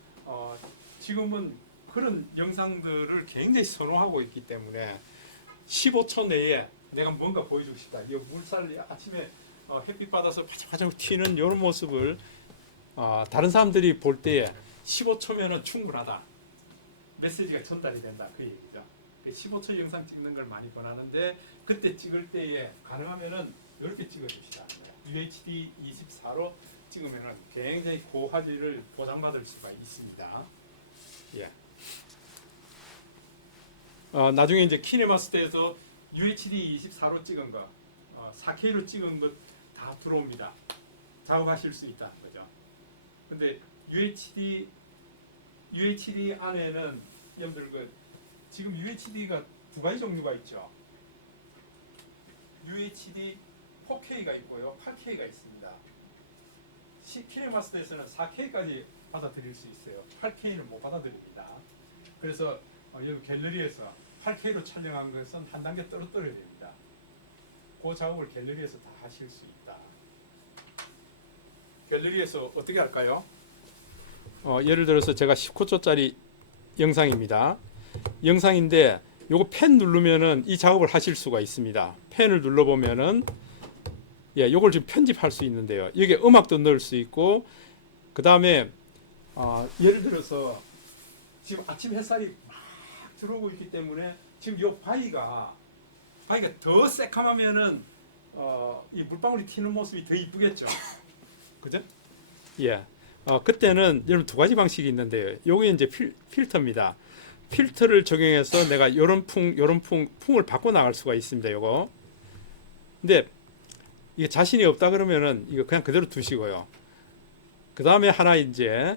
지금은 그런 영상들을 굉장히 선호하고 있기 때문에 15초 내에 내가 뭔가 보여주고 싶다. 이 물살 아침에 햇빛 받아서 바짝바짝 튀는 이런 모습을 다른 사람들이 볼 때에 15초면은 충분하다. 메시지가 전달이 된다. 그 얘기죠. 15초 영상 찍는 걸 많이 권하는데 그때 찍을 때에 가능하면은 이렇게 찍어줍시다. UHD 24로 찍으면은 굉장히 고화질을 보장받을 수가 있습니다. 예. 나중에 이제 키네마스터에서 UHD 24로 찍은 거, 4K로 찍은 것 다 들어옵니다. 작업하실 수 있다, 그죠? 근데 UHD 안에는 여러분들 지금 UHD가 두 가지 종류가 있죠. UHD 4K가 있고요, 8K가 있습니다. 키네마스터에서는 4K까지 받아들일 수 있어요. 8K는 못 받아들입니다. 그래서 여기 갤러리에서 8K로 촬영한 것은 한 단계 떨어뜨려야 됩니다. 그 작업을 갤러리에서 다 하실 수 있다. 갤러리에서 어떻게 할까요? 예를 들어서 제가 19초짜리 영상입니다. 영상인데 요거 펜 누르면은 이 작업을 하실 수가 있습니다. 펜을 눌러보면은 요걸 지금 편집할 수 있는데요. 여기에 음악도 넣을 수 있고 그 다음에 예를 들어서 지금 아침 햇살이 막 들어오고 있기 때문에 지금 요 바위가 더 새카마면은 이 물방울이 튀는 모습이 더 이쁘겠죠. 그죠? 예. 그때는 여러분 두 가지 방식이 있는데요. 요게 이제 필터입니다. 필터를 적용해서 내가 요런 풍을 바꿔 나갈 수가 있습니다. 요거. 근데 이게 자신이 없다 그러면은 이거 그냥 그대로 두시고요. 그 다음에 하나 이제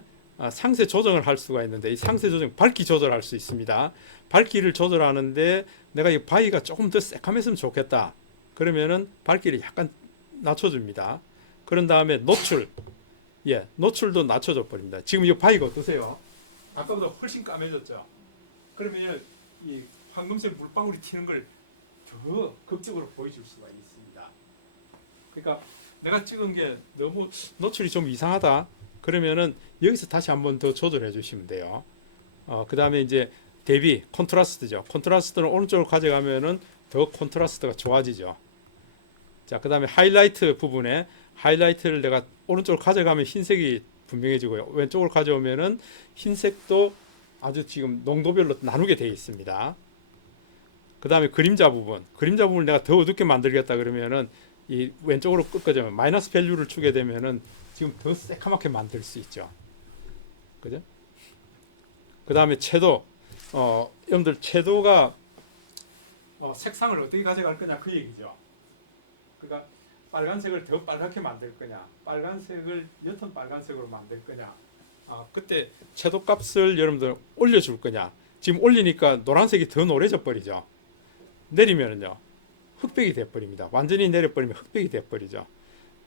상세 조정을 할 수가 있는데 이 상세 조정 밝기 조절할 수 있습니다. 밝기를 조절하는데 내가 이 바위가 조금 더 새카맸으면 좋겠다. 그러면은 밝기를 약간 낮춰줍니다. 그런 다음에 노출, 노출도 낮춰줘 버립니다. 지금 이 바위가 어떠세요? 아까보다 훨씬 까매졌죠. 그러면 이 황금색 물방울이 튀는 걸 더 극적으로 보여줄 수가 있습니다. 그러니까 내가 찍은 게 너무 노출이 좀 이상하다. 그러면은 여기서 다시 한번 더 조절해 주시면 돼요. 그 다음에 이제 대비, 콘트라스트죠. 콘트라스트는 오른쪽으로 가져가면은 더 콘트라스트가 좋아지죠. 자, 그 다음에 하이라이트 부분에 하이라이트를 내가 오른쪽으로 가져가면 흰색이 분명해지고요. 왼쪽으로 가져오면은 흰색도 아주 지금 농도별로 나누게 되어 있습니다. 그 다음에 그림자 부분을 내가 더 어둡게 만들겠다 그러면은 이 왼쪽으로 꺾어지면 마이너스 밸류를 주게 되면은 지금 더 새카맣게 만들 수 있죠. 그죠? 그 다음에 채도, 여러분들 채도가 색상을 어떻게 가져갈 거냐 그 얘기죠. 그러니까 빨간색을 더 빨갛게 만들 거냐, 빨간색을 옅은 빨간색으로 만들 거냐, 그때 채도 값을 여러분들 올려줄 거냐. 지금 올리니까 노란색이 더 노래져 버리죠. 내리면은요 흑백이 돼 버립니다. 완전히 내려버리면 흑백이 돼 버리죠.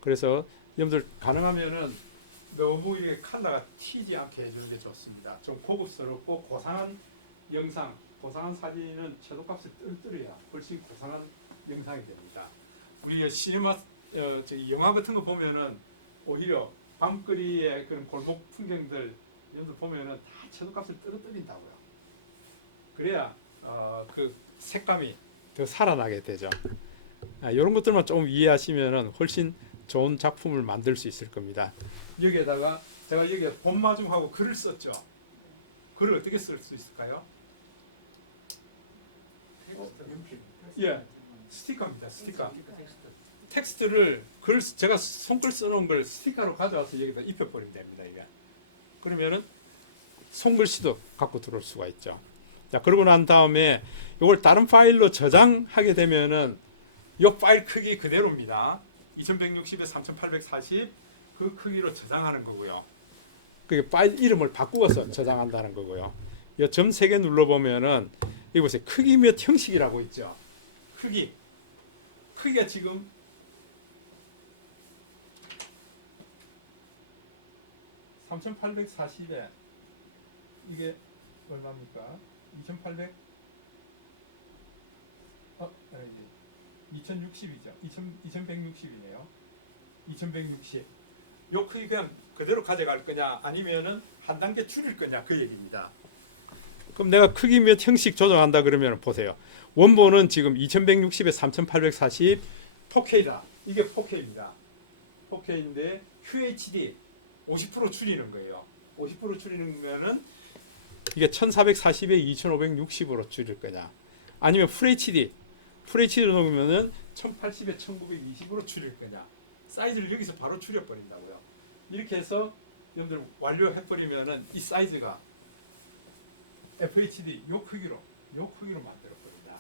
그래서 여러분들 가능하면은 너무 이게 컬러가 튀지 않게 해주는 게 좋습니다. 좀 고급스럽고 고상한 영상, 고상한 사진은 채도값을 떨어뜨려야 훨씬 고상한 영상이 됩니다. 우리 시네마 영화 같은 거 보면은 오히려 밤거리의 그런 골목 풍경들 여러분들 보면은 다 채도값을 떨어뜨린다고요. 그래야 그 색감이 더 살아나게 되죠. 이런 것들만 좀 이해하시면은 훨씬 좋은 작품을 만들 수 있을 겁니다. 여기에다가 제가 여기에 본마중하고 글을 썼죠. 글을 어떻게 쓸 수 있을까요? 스티커입니다. 스티커. 텍스트를 제가 손글 써놓은 걸 스티커로 가져와서 여기다 입혀버리면 됩니다. 이게. 그러면은 손글씨도 갖고 들어올 수가 있죠. 자, 그러고 난 다음에 이걸 다른 파일로 저장하게 되면은 이 파일 크기 그대로입니다. 2160에 3840 그 크기로 저장하는 거고요. 그 파일 이름을 바꾸어서 저장한다는 거고요. 이 점 3개 눌러보면은 여기 보세요. 크기 몇 형식이라고 있죠. 크기가 지금 3840에 이게 얼마입니까? 2800 2060이죠. 2160이네요. 2160. 요 크기 그냥 그대로 가져갈 거냐 아니면은 한 단계 줄일 거냐 그 얘기입니다. 그럼 내가 크기 몇 형식 조정한다 그러면 보세요. 원본은 지금 2160에 3840 4K다. 이게 4K입니다. 4K인데 QHD 50% 줄이는 거예요. 50% 줄이면은 이게 1440에 2560으로 줄일 거냐. 아니면 FHD로 놓으면은 1080에 1920으로 줄일 거냐. 사이즈를 여기서 바로 줄여버린다고요. 이렇게 해서 여러분들 완료해버리면은 이 사이즈가 FHD 요 크기로 만들어버린다.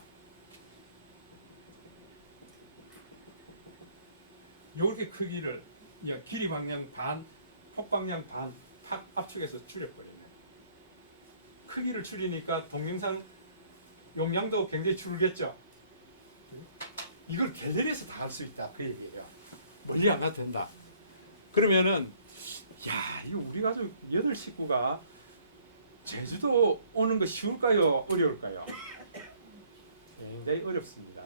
요렇게 크기를 길이 방향 반, 폭 방향 반, 압축해서 줄여버리네. 크기를 줄이니까 동영상 용량도 굉장히 줄겠죠. 이걸 갤러리에서 다 할 수 있다 그 얘기예요. 멀리 안 가도 된다. 그러면은 야 이거 우리 가족 8식구가 제주도 오는 거 쉬울까요? 어려울까요? 굉장히 어렵습니다.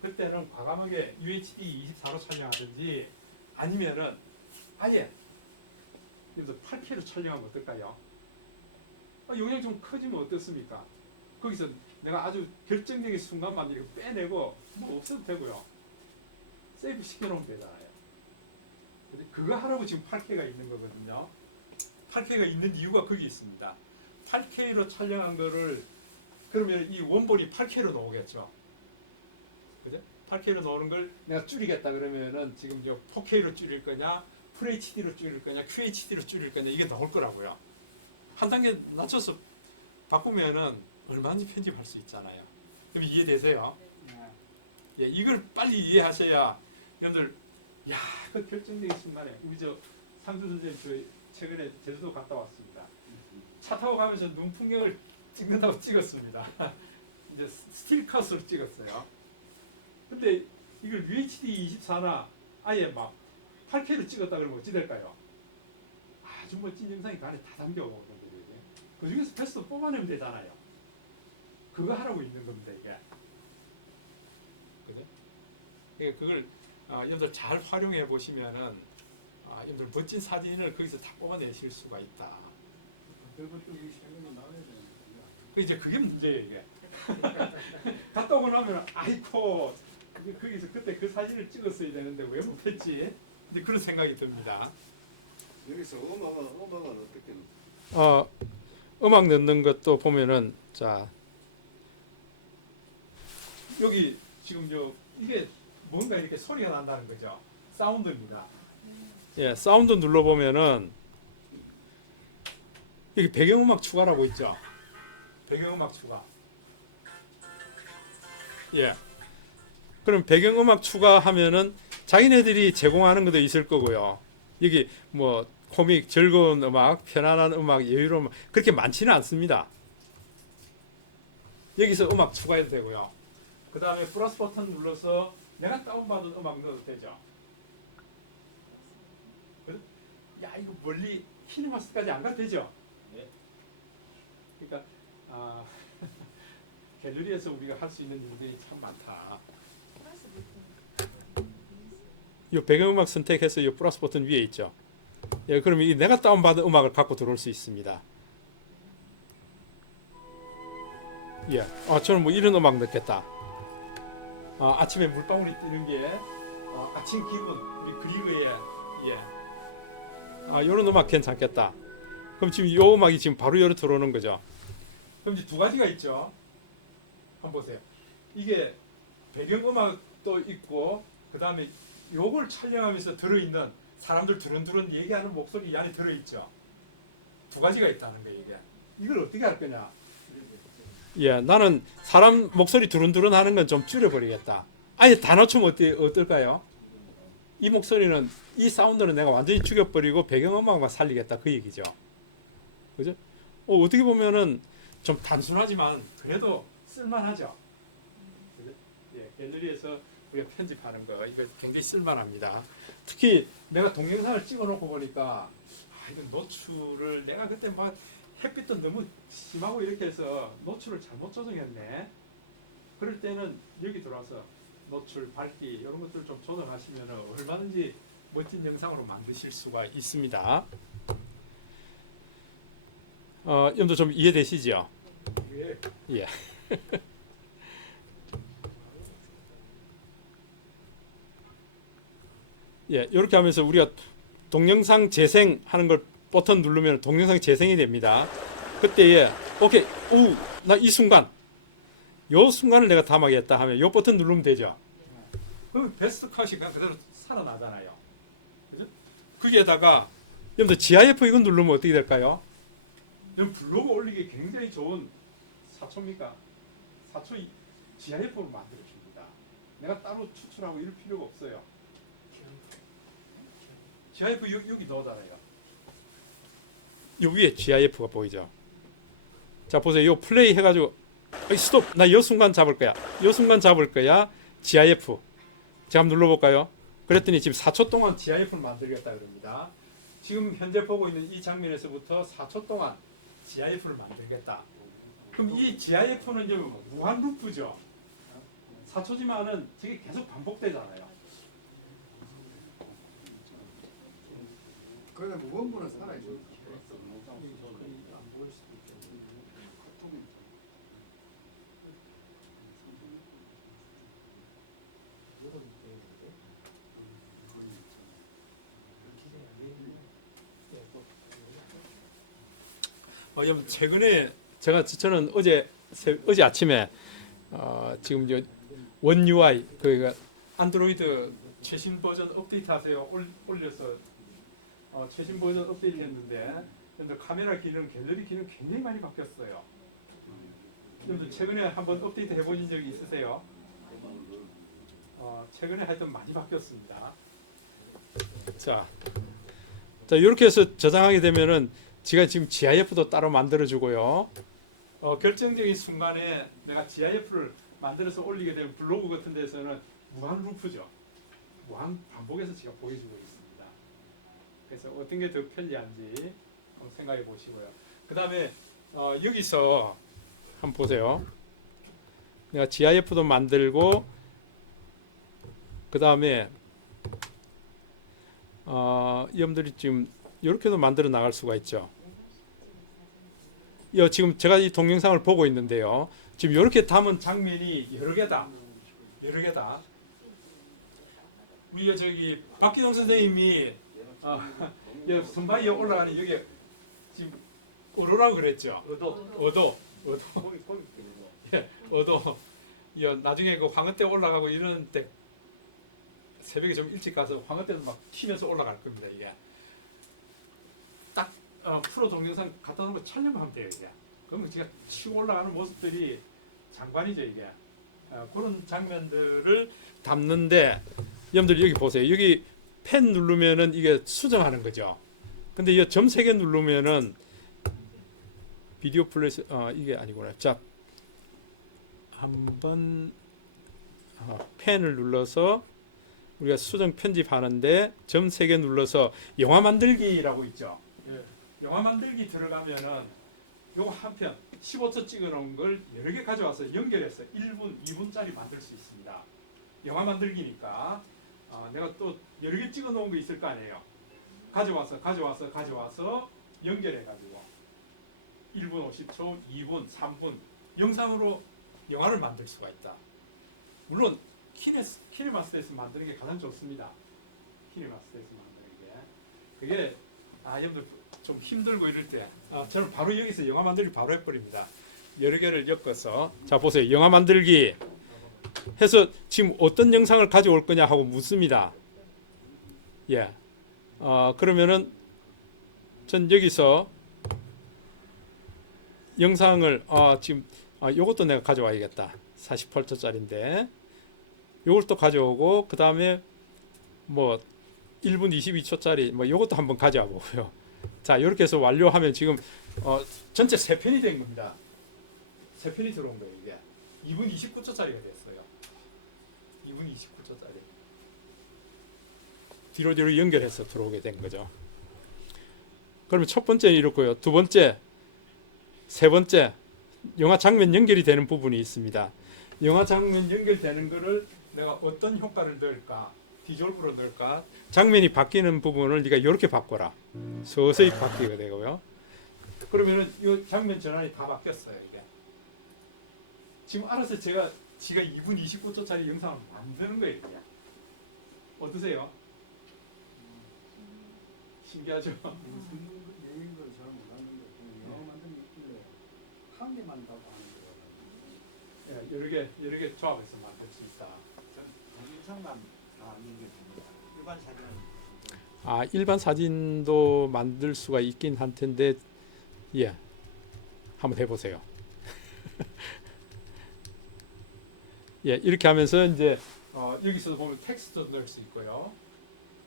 그때는 과감하게 UHD 24로 촬영하든지 아니면은 아예 여기서 8K로 촬영하면 어떨까요? 용량 좀 커지면 어떻습니까? 거기서 내가 아주 결정적인 순간만 이렇게 빼내고 뭐 없어도 되고요. 세이브 시켜놓으면 되잖아요. 근데 그거 하라고 지금 8K가 있는 거거든요. 8K가 있는 이유가 거기 있습니다. 8K로 촬영한 거를 그러면 이 원본이 8K로 나오겠죠. 그죠? 8K로 나오는 걸 내가 줄이겠다 그러면은 지금 저 4K로 줄일 거냐, FHD로 줄일 거냐, QHD로 줄일 거냐 이게 나올 거라고요. 한 단계 낮춰서 바꾸면은 얼마든지 편집할 수 있잖아요. 그럼 이해되세요? 예, 이걸 빨리 이해하셔야 여러분들 그 결정적인 순간에 우리 저 상주 선생님 저 최근에 제주도 갔다 왔습니다. 차 타고 가면서 눈 풍경을 찍는다고 찍었습니다. 이제 스틸컷으로 찍었어요. 근데 이걸 UHD 24나 아예 막 8K로 찍었다 그러면 어찌 될까요? 아주 멋진 영상이 그 안에 다 담겨오거든요. 그 중에서 베스트 뽑아내면 되잖아요. 그거 하라고 있는 겁니다, 이게. 그죠? 그걸 여러분들 잘 활용해 보시면은 여러분들 멋진 사진을 거기서 다 뽑아내실 수가 있다. 그것도 이 생각이 나와야 되는데. 이제 그게 문제예요, 이게. 갔다 오고 나면 아이고 거기서 그때 그 사진을 찍었어야 되는데 왜 못했지? 이제 그런 생각이 듭니다. 여기서 음악은 어떻게? 음악 넣는 것도 보면은 자 여기 지금 이게 뭔가 이렇게 소리가 난다는 거죠. 사운드입니다. 예, 사운드 눌러보면은 여기 배경음악 추가라고 있죠. 배경음악 추가. 예. 그럼 배경음악 추가하면은 자기네들이 제공하는 것도 있을 거고요. 여기 뭐 코믹, 즐거운 음악, 편안한 음악, 여유로운 음악 그렇게 많지는 않습니다. 여기서 음악 추가해도 되고요. 그 다음에 플러스 버튼 눌러서 내가 다운받은 음악 넣어도 되죠. 야 이거 멀리 키네마스까지 안 가도 되죠. 네. 그러니까 갤러리에서 우리가 할 수 있는 일들이 참 많다. 이 배경음악 선택해서 이 플러스 버튼 위에 있죠. 예, 그러면 이 내가 다운받은 음악을 갖고 들어올 수 있습니다. 예, 저는 뭐 이런 음악 넣겠다. 아침에 물방울이 뜨는 게 아침 기분, 우리 그리그의 이런 음악 괜찮겠다. 그럼 지금 이 음악이 지금 바로 여기 들어오는 거죠. 그럼 이제 두 가지가 있죠. 한번 보세요. 이게 배경음악도 있고 그 다음에 요걸 촬영하면서 들어있는 사람들 두런두런 얘기하는 목소리 이 안에 들어있죠. 두 가지가 있다는 거예요. 이걸 어떻게 할 거냐. 예, 나는 사람 목소리 두런두런 하는 건 좀 줄여버리겠다. 아예 다 낮추면 어떨까요? 이 목소리는 이 사운드는 내가 완전히 죽여버리고 배경음악만 살리겠다 그 얘기죠. 그죠? 어떻게 보면은 좀 단순하지만 그래도 쓸만하죠. 그죠? 예, 갤러리에서 우리가 편집하는 거 이거 굉장히 쓸만합니다. 특히 내가 동영상을 찍어놓고 보니까 이거 노출을 내가 그때 막 햇빛도 너무 심하고 이렇게 해서 노출을 잘못 조정했네. 그럴 때는 여기 들어와서 노출, 밝기 이런 것들을 좀 조정하시면 얼마든지 멋진 영상으로 만드실 수가 있습니다. 여러분들 좀 이해되시죠? 예. 예. 예, 이렇게 하면서 우리가 동영상 재생하는 걸 버튼 누르면 동영상 재생이 됩니다. 그때에 오케이, 나 이 순간, 요 순간을 내가 담아야겠다 하면 요 버튼 누르면 되죠. 그럼 베스트 컷이 그냥 그대로 살아나잖아요. 그죠? 거기에다가 여러분들 GIF 이거 누르면 어떻게 될까요? 여러분 블로그 올리기 굉장히 좋은 4초입니까? 4초 GIF로 만들어줍니다. 내가 따로 추출하고 이럴 필요가 없어요. GIF 여기 넣어달아요. 요 위에 GIF가 보이죠? 자 보세요. 요 플레이 해가지고 스톱. 나 요 순간 잡을 거야. 요 순간 잡을 거야. GIF. 제가 한번 눌러볼까요? 그랬더니 지금 4초 동안 GIF를 만들겠다 그럽니다. 지금 현재 보고 있는 이 장면에서부터 4초 동안 GIF를 만들겠다. 그럼 이 GIF는 이제 무한 루프죠. 4초지만은 저게 계속 반복되잖아요. 그러나 무언부는 살아있죠. 여러분 최근에 저는 어제 아침에 지금 원 UI 그 안드로이드 최신 버전 업데이트하세요 올려서 최신 버전 업데이트했는데 근데 카메라 기능, 갤러리 기능 굉장히 많이 바뀌었어요. 여러분 최근에 한번 업데이트 해보신 적이 있으세요? 최근에 하여튼 많이 바뀌었습니다. 자 이렇게 해서 저장하게 되면은 제가 지금 GIF도 따로 만들어주고요. 결정적인 순간에 내가 GIF를 만들어서 올리게 되면 블로그 같은 데서는 무한 루프죠. 무한 반복해서 제가 보여주고 있습니다. 그래서 어떤 게 더 편리한지 한번 생각해 보시고요. 그 다음에 여기서 한번 보세요. 내가 GIF도 만들고 그 다음에 여러분들이 지금 이렇게도 만들어 나갈 수가 있죠. 지금 제가 이 동영상을 보고 있는데요. 지금 이렇게 담은 장면이 여러 개다. 우리 저기 박기동 선생님이 선바위에 올라가는 여기 지금 어로라고 그랬죠. 어도. 나중에 그 황허대 올라가고 이런 때 새벽에 좀 일찍 가서 황허대도 막 튀면서 올라갈 겁니다. 이게 딱 프로 동영상 갖다 놓은 거 촬영하면 돼요. 이게 그러면 제가 치고 올라가는 모습들이 장관이죠. 이게 그런 장면들을 담는데 여러분들 여기 보세요. 여기 펜 누르면은 이게 수정하는 거죠. 근데 이 점 3개 누르면은 비디오 플레이스 이게 아니구나. 자 한번 펜을 눌러서 우리가 수정 편집하는데 점 3개 눌러서 영화 만들기라고 있죠. 영화 만들기 들어가면은 요거 한 편 15초 찍어 놓은 걸 여러 개 가져와서 연결해서 1분, 2분짜리 만들 수 있습니다. 영화 만들기니까 내가 또 여러 개 찍어 놓은 거 있을 거 아니에요. 가져와서 연결해 가지고 1분 50초, 2분, 3분 영상으로 영화를 만들 수가 있다. 물론 키네마스터에서 만드는 게 가장 좋습니다. 키네마스터에서 만드는 게 그게 여러분들 좀 힘들고 이럴 때 저는 바로 여기서 영화 만들기 바로 해버립니다. 여러 개를 엮어서 자 보세요. 영화 만들기 해서 지금 어떤 영상을 가져올 거냐 하고 묻습니다. 그러면은 전 여기서 영상을 지금 요것도 내가 가져와야겠다. 48초짜리인데 요걸 또 가져오고 그 다음에 뭐 1분 22초짜리 뭐 요것도 한번 가져와 보고요. 자 이렇게 해서 완료하면 지금 전체 3편이 된 겁니다. 3편이 들어온 거예요. 이게 2분 29초짜리가 됐어요. 2분 29초짜리 뒤로 연결해서 들어오게 된 거죠. 그러면 첫 번째는 이렇고요. 두 번째, 세 번째 영화 장면 연결이 되는 부분이 있습니다. 영화 장면 연결되는 거를 내가 어떤 효과를 넣을까? 디졸브로 넣을까? 장면이 바뀌는 부분을 네가 이렇게 바꿔라. 서서히 바뀌게 되고요. 그러면은 이 장면 전환이 다 바뀌었어요. 이게 지금 알아서 제가 2분 29초짜리 영상을 만드는 거예요. 이게. 어떠세요? 신기하죠? 무슨 내용인 걸 잘 몰랐는데 영화 만든 게 있길래 한 개만 더 하는 거야. 여러 개 조합해서 만들 수 있다. 동영상만 나왔는 게 됩니다. 일반 사진은 아, 일반 사진도 만들 수가 있긴 한 텐데, 예, 한번 해보세요. 예, 이렇게 하면서 이제 여기서 보면 텍스트도 넣을 수 있고요.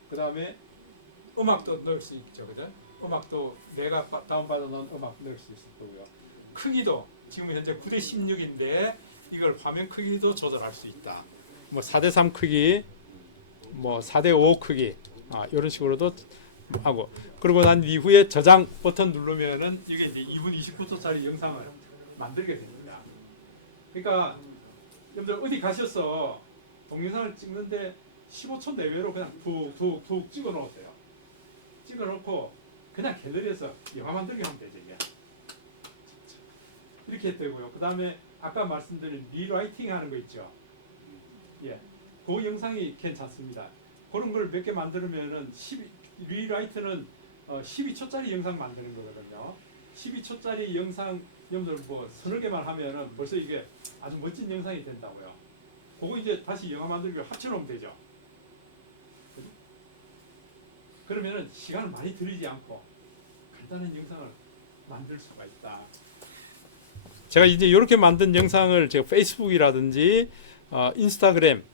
그 다음에 음악도 넣을 수 있죠, 그죠? 음악도 내가 다운받아 놓은 음악 넣을 수 있을 거고요. 크기도 지금 현재 9:16인데 이걸 화면 크기도 조절할 수 있다. 뭐 4:3 크기, 뭐 4:5 크기, 이런 식으로도 하고, 그러고 난 이후에 저장 버튼 누르면은 이게 이제 2분 29초짜리 영상을 만들게 됩니다. 그러니까 여러분들 어디 가셔서 동영상을 찍는데 15초 내외로 그냥 툭툭툭 찍어 놓으세요. 찍어 놓고 그냥 갤러리에서 영화 만들기 하면 되죠. 이게. 이렇게 되고요. 그 다음에 아까 말씀드린 리라이팅 하는 거 있죠. 예, 그 영상이 괜찮습니다. 그런 걸 몇 개 만들면은 리라이트는 12초짜리 영상 만드는 거거든요. 12초짜리 영상 여러분들 뭐 서너 개만 하면은 벌써 이게 아주 멋진 영상이 된다고요. 그거 이제 다시 영화 만들기 합쳐놓으면 되죠. 그러면은 시간을 많이 들이지 않고 간단한 영상을 만들 수가 있다. 제가 이제 이렇게 만든 영상을 제가 페이스북이라든지 인스타그램,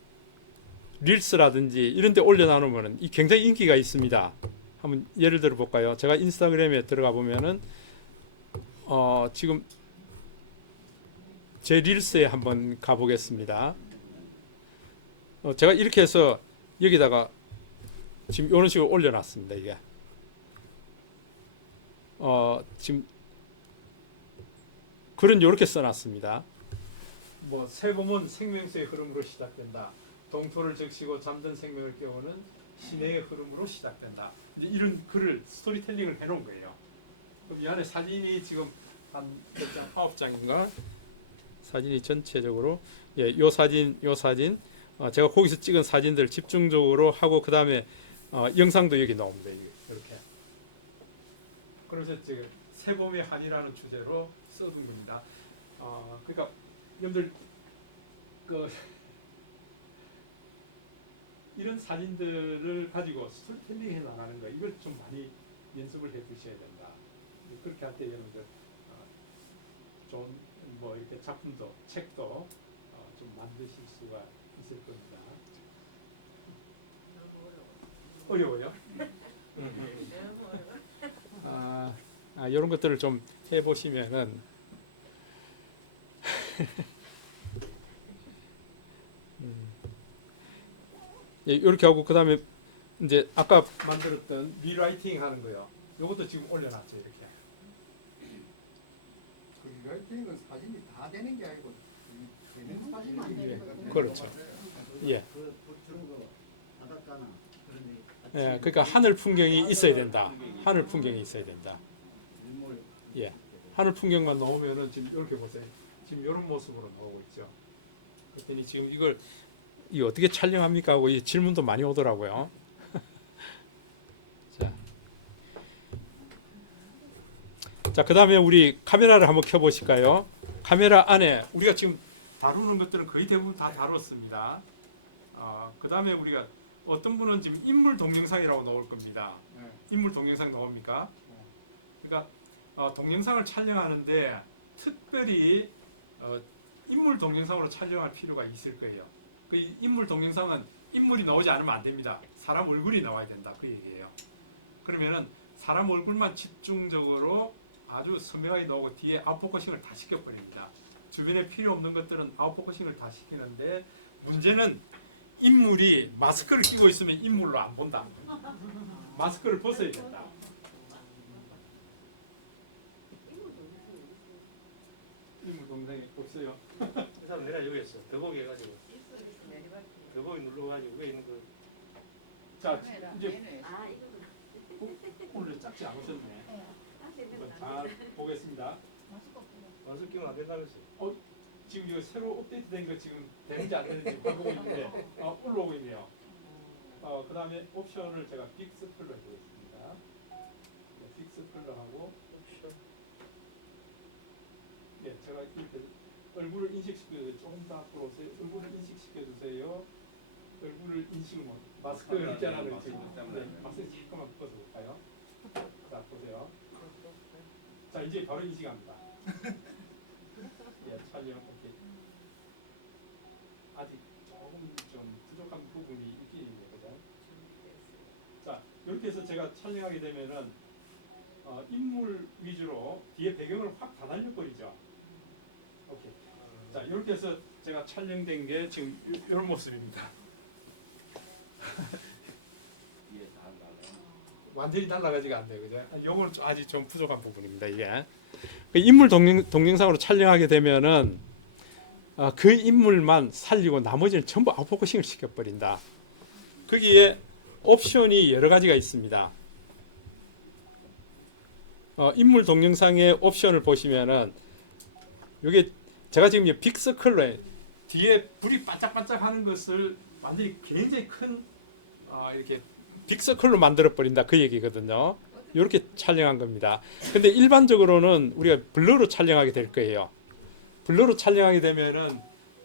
릴스라든지 이런 데 올려놓으면 이 굉장히 인기가 있습니다. 한번 예를 들어 볼까요? 제가 인스타그램에 들어가 보면은 지금 제 릴스에 한번 가보겠습니다. 제가 이렇게 해서 여기다가 지금 이런 식으로 올려놨습니다. 이게 지금 글은 이렇게 써놨습니다. 뭐 새봄은 생명수의 흐름으로 시작된다. 동토를 적시고 잠든 생명을 깨우는 신의 흐름으로 시작된다. 이제 이런 글을 스토리텔링을 해놓은 거예요. 그럼 이 안에 사진이 지금 한 몇 장, 9장인가? 사진이 전체적으로 요 사진 제가 거기서 찍은 사진들 집중적으로 하고 그 다음에 영상도 여기 나옵니다. 이렇게. 그래서 지금 새봄의 한이라는 주제로 써둔 겁니다. 그러니까 여러분들 이런 사진들을 가지고 스토리텔링 해 나가는 거 이걸 좀 많이 연습을 해 두셔야 된다. 그렇게 할 때 여러분들 좋은 뭐 이렇게 작품도 책도 좀 만드실 수가 있을 겁니다. 어려워요? 이런 것들을 좀 해보시면은 이렇게 하고 그 다음에 이제 아까 만들었던 리라이팅 하는 거요. 이것도 지금 올려놨죠 이렇게. 그 라이팅은 사진이 다 되는 게 아니고 되는 사진만 예, 되는 거거든요. 그렇죠. 예. 그 저런 거 바닷가나 그런 데 예, 그러니까 하늘 풍경이 있어야 된다. 하늘 풍경이 있어야 된다. 일몰 예. 하늘 풍경만 나오면은 지금 이렇게 보세요. 지금 이런 모습으로 나오고 있죠. 그랬더니 지금 이걸 어떻게 촬영합니까 하고 이 질문도 많이 오더라고요. 자, 그 다음에 우리 카메라를 한번 켜보실까요? 카메라 안에 우리가 지금 다루는 것들은 거의 대부분 다 다뤘습니다. 그 다음에 우리가 어떤 분은 지금 인물 동영상이라고 나올 겁니다. 네. 인물 동영상 나옵니까? 그러니까 동영상을 촬영하는데 특별히 인물 동영상으로 촬영할 필요가 있을 거예요. 그 인물 동영상은 인물이 나오지 않으면 안 됩니다. 사람 얼굴이 나와야 된다. 그 얘기예요. 그러면은 사람 얼굴만 집중적으로 아주 선명하게 나오고 뒤에 아웃포커싱을 다 시켜버립니다. 주변에 필요 없는 것들은 아웃포커싱을 다 시키는데 문제는 인물이 마스크를 끼고 있으면 인물로 안 본다. 마스크를 벗어야 된다. 인물 동영상이 없어요. 그 사람 내가 여기 있어. 더보기 해가지고. 더보기 눌러가지고 위에 있는 거. 자, 이제 오늘 짝지 않으셨네. 한번 잘 보겠습니다. 와서 끼면 안 된다면서. 지금 이거 새로 업데이트된 거 지금 되는지 안 되는지 보고 있는데 올라오고 있네요. 그 다음에 옵션을 제가 빅 스플로 해보겠습니다. 픽스컬러 하고 예, 제가 이렇게 얼굴을 인식시켜주세요. 조금 더 앞으로 오세요. 얼굴을 인식시켜주세요. 얼굴을 인식을 못 마스크 있잖아요. 지금 마스크 잠깐만 벗어볼까요? 자 보세요. 자 이제 바로 인식합니다. 예, 촬영 오케이. 아직 조금 좀 부족한 부분이 있긴 있네요, 그죠? 자 이렇게 해서 제가 촬영하게 되면은 인물 위주로 뒤에 배경을 확 다 날려버리죠. 오케이. 자 이렇게 해서 제가 촬영된 게 지금 이런 모습입니다. 뒤에 다 달라요. 완전히 달라가지가 안 돼요, 그죠? 요거는 아직 좀 부족한 부분입니다, 이게. 인물 동영상으로 촬영하게 되면은 그 인물만 살리고 나머지는 전부 아웃포커싱을 시켜버린다. 거기에 옵션이 여러 가지가 있습니다. 인물 동영상의 옵션을 보시면은 이게 제가 지금 빅서클러에 뒤에 불이 반짝반짝하는 것을 완전히 굉장히 큰 이렇게 빅서클로 만들어 버린다 그 얘기거든요. 이렇게 촬영한 겁니다. 근데 일반적으로는 우리가 블러로 촬영하게 될 거예요. 블러로 촬영하게 되면은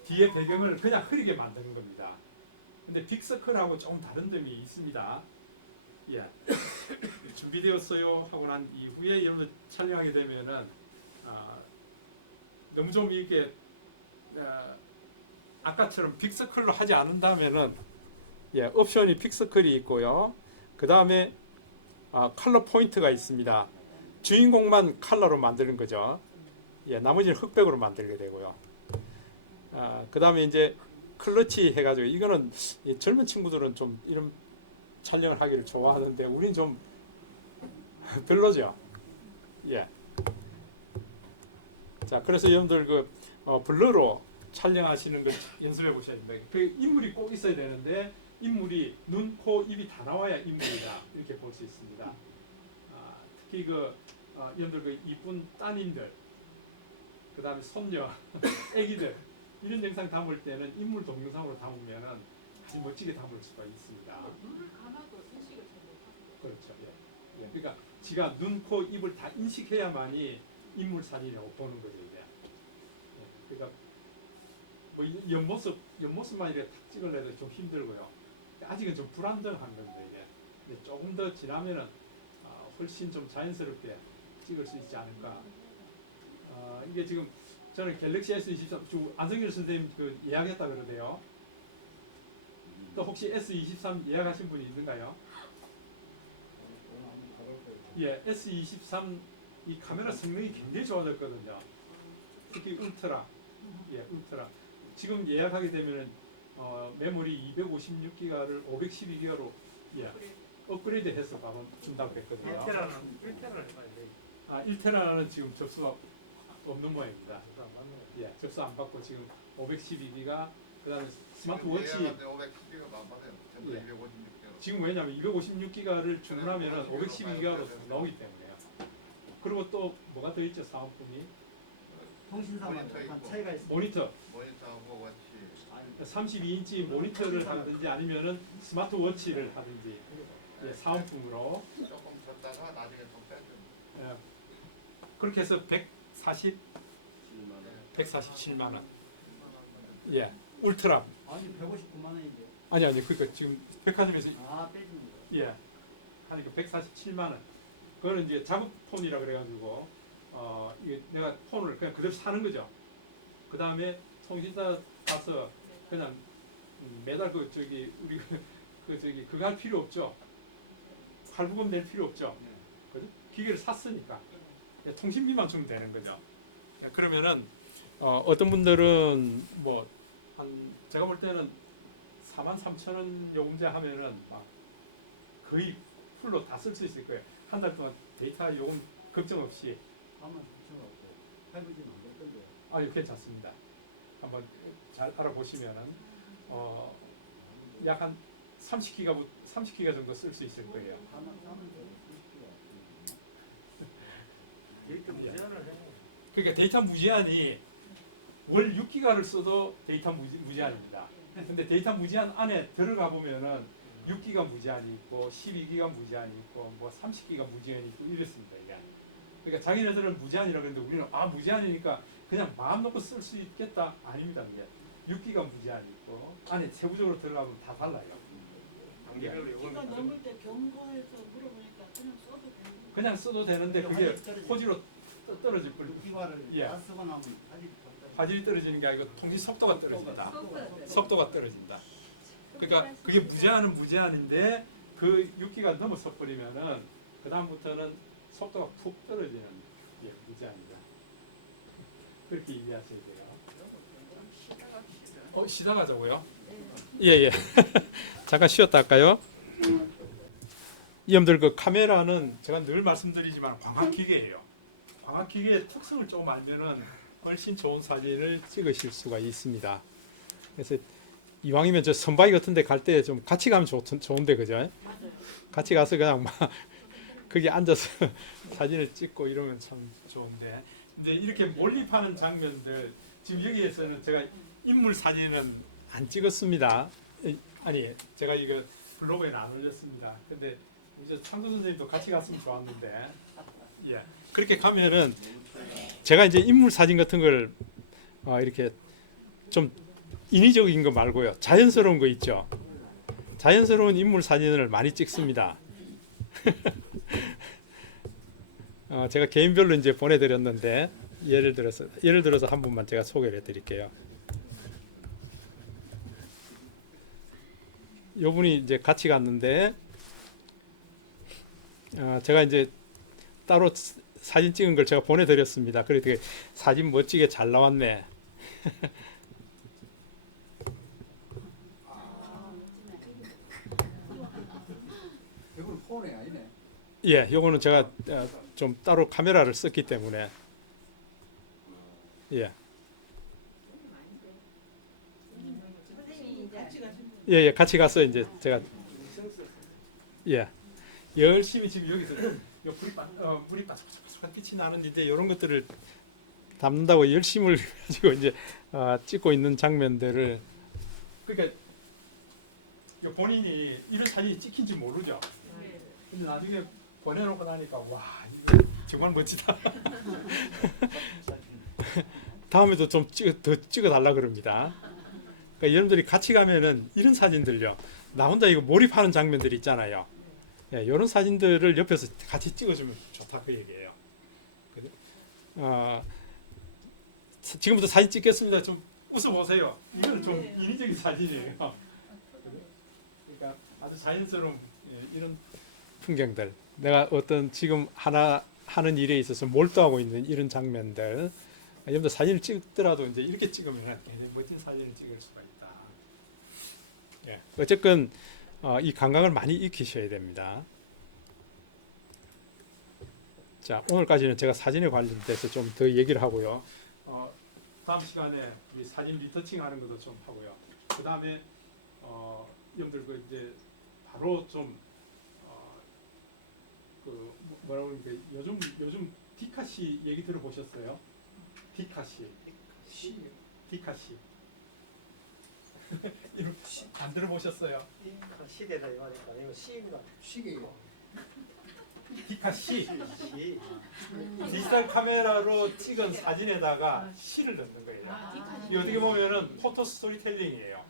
뒤에 배경을 그냥 흐리게 만드는 겁니다. 근데 빅서클하고 조금 다른 점이 있습니다. 예. 준비되었어요 하고 난 이후에 여러분 촬영하게 되면은 너무 좀 이렇게 아까처럼 빅서클로 하지 않는다면은 예, 옵션이 픽서클이 있고요. 그 다음에 컬러 포인트가 있습니다. 주인공만 컬러로 만드는 거죠. 예, 나머지는 흑백으로 만들게 되고요. 그 다음에 이제 클러치 해가지고 이거는 젊은 친구들은 좀 이런 촬영을 하기를 좋아하는데 우리는 좀 별로죠. 예. 자, 그래서 여러분들 블러로 촬영하시는 걸 연습해 보셔야 됩니다. 그 인물이 꼭 있어야 되는데 인물이 눈, 코, 입이 다 나와야 인물이다 이렇게 볼 수 있습니다. 특히 여러분들 이쁜 따님들, 그 다음에 손녀, 애기들 이런 영상 담을 때는 인물 동영상으로 담으면은 아주 멋지게 담을 수가 있습니다. 눈을 감아도 인식을 잘 못하고. 그렇죠. 예. 예. 그러니까 지가 눈, 코, 입을 다 인식해야만이 인물 사진을 보는 거죠. 이제. 예. 그러니까 뭐 옆모습만 이렇게 탁 찍으려도 좀 힘들고요. 아직은 좀 불안정한 건데 이게. 근데 조금 더 지나면은 훨씬 좀 자연스럽게 찍을 수 있지 않을까. 이게 지금 저는 갤럭시 S23 안성길 선생님 예약했다 그러대요. 또 혹시 S23 예약하신 분이 있는가요? 예, S23 이 카메라 성능이 굉장히 좋아졌거든요. 특히 울트라, 예, 울트라. 지금 예약하게 되면은 메모리 256기가를 512기가로 예, 업그레이드해서 바로 준다고 했거든요. 1테라는 해봐야 돼. 1테라는 지금 접수가 없는 모양입니다. 아, 맞네요. 예, 접수 안 받고 지금 512기가 그다음에 스마트워치 500기가 안 받아요. 전부 예. 256기가. 지금 왜냐면 256기가를 주문하면 512기가로 나오기 때문에요. 그리고 또 뭐가 더 있죠 사업품이 통신사만 모니터 약간 있고. 차이가 있어요. 모니터 모니터하고 워치. 32인치 모니터를 하든지 아니면은 스마트워치를 하든지 예, 사은품으로 조금 줬다가 나중에 좀 빼줘요. 예, 그렇게 해서 7만 원. 147만 원. 예, 울트라. 아니 159만 원인데. 아니 그러니까 지금 백화점에서 빼주는 거예요. 예, 하니까 147만 원. 그거는 이제 작업폰이라 그래가지고 이게 내가 폰을 그냥 그대로 사는 거죠. 그 다음에 통신사 가서 그냥 매달 우리 그거 할 필요 없죠. 할부금 낼 필요 없죠. 그죠? 기계를 샀으니까 통신비만 주면 되는 거죠. 그러면은 어떤 분들은 뭐 한 제가 볼 때는 43,000원 요금제 하면은 막 거의 풀로 다 쓸 수 있을 거예요. 한 달 동안 데이터 요금 걱정 없이. 가만 붙여갖고 할부지는 안 됐던데. 아유 괜찮습니다. 한번 잘 알아보시면은 약 한 30기가 정도 쓸 수 있을 거예요. 가만 싸면 데이터 무제한을 해. 그러니까 데이터 무제한이 월 6기가를 써도 데이터 무제한입니다. 근데 데이터 무제한 안에 들어가 보면은 6기가 무제한이 있고 12기가 무제한이 있고 뭐 30기가 무제한이 있고 이랬습니다. 이게. 그러니까 자기네들은 무제한이라고 했는데 우리는 무제한이니까 그냥 마음 놓고 쓸 수 있겠다. 아닙니다. 이게 6기가 무제한이 있고 안에 세부적으로 들어가면 다 달라요. 단계별로 키가 요거는 넘을 때 경고해서 물어보니까 그냥 써도 되는 거. 그냥 써도 되는데 그게 포지로 떨어질 뿐. 6기가를 예. 다 쓰고 나면 화질이 화질이 떨어지는 게 아니고 통지 속도가 떨어진다. 속도가 속도가 떨어진다. 그러니까 그게 무제한은 무제한인데 그 6기가 넘어서 버리면은 그 다음부터는 속도가 푹 떨어지는 게 무제한이다. 그렇게 이해하셔야 돼요. 쉬다 가자고요? 예. 잠깐 쉬었다 할까요? 여러분들 그 카메라는 제가 늘 말씀드리지만 광학기계예요. 광학기계의 특성을 조금 알면은 훨씬 좋은 사진을 찍으실 수가 있습니다. 그래서 이왕이면 저 선바위 같은 데 갈 때 좀 같이 가면 좋은데 그죠? 같이 가서 그냥 막 거기 앉아서 사진을 찍고 이러면 참 좋은데 근데 이렇게 몰입하는 장면들 지금 여기에서는 제가 인물 사진은 안 찍었습니다. 아니 제가 이거 블로그에 안 올렸습니다. 근데 이제 창도 선생님도 같이 갔으면 좋았는데 예 그렇게 가면은 제가 이제 인물 사진 같은 걸 이렇게 좀 인위적인 거 말고요 자연스러운 거 있죠. 자연스러운 인물 사진을 많이 찍습니다. 제가 개인별로 이제 보내드렸는데 예를 들어서 한 분만 제가 소개를 해드릴게요. 요분이 이제 같이 갔는데 제가 이제 따로 사진 찍은 걸 제가 보내드렸습니다. 그래도 사진 멋지게 잘 나왔네. 이건 폰이 아니네. 예, 요거는 제가 좀 따로 카메라를 썼기 때문에 예. 예, 같이 가서 이제 제가 예 열심히 지금 여기서 물이 바삭바삭한 빛이 나는데 이제 이런 것들을 담는다고 열심을 가지고 이제 찍고 있는 장면들을 그러니까 본인이 이런 사진이 찍힌지 모르죠. 근데 나중에 보내놓고 나니까 와 이거 정말 멋지다. 다음에도 좀 더 찍어달라 그럽니다. 그러니까 여러분들이 같이 가면은 이런 사진들요. 나 혼자 이거 몰입하는 장면들 있잖아요. 예, 이런 사진들을 옆에서 같이 찍어주면 좋다 그 얘기예요. 지금부터 사진 찍겠습니다. 좀 웃어보세요. 이건 좀 인위적인 사진이에요. 그러니까 아주 자연스러운 이런 풍경들. 내가 어떤 지금 하는 일에 있어서 몰두하고 있는 이런 장면들. 여러분들 사진을 찍더라도 이제 이렇게 찍으면 굉장히 멋진 사진을 찍을 수가 있다. 예. 어쨌건 이 감각을 많이 익히셔야 됩니다. 자, 오늘까지는 제가 사진에 관련돼서 좀 더 얘기를 하고요. 다음 시간에 이 사진 리터칭 하는 것도 좀 하고요. 그 다음에 여러분들 그 이제 바로 좀 그 뭐라고 그러니까 요즘 디카시 얘기 들어보셨어요? 디카시. 디카시. 안 들어보셨어요? 시대다 이 말이니까 이거 시인가 시계요. 디카시. 디지털 카메라로 찍은 사진에다가 시를 넣는 거예요. 이 어떻게 보면은 포토 스토리텔링이에요.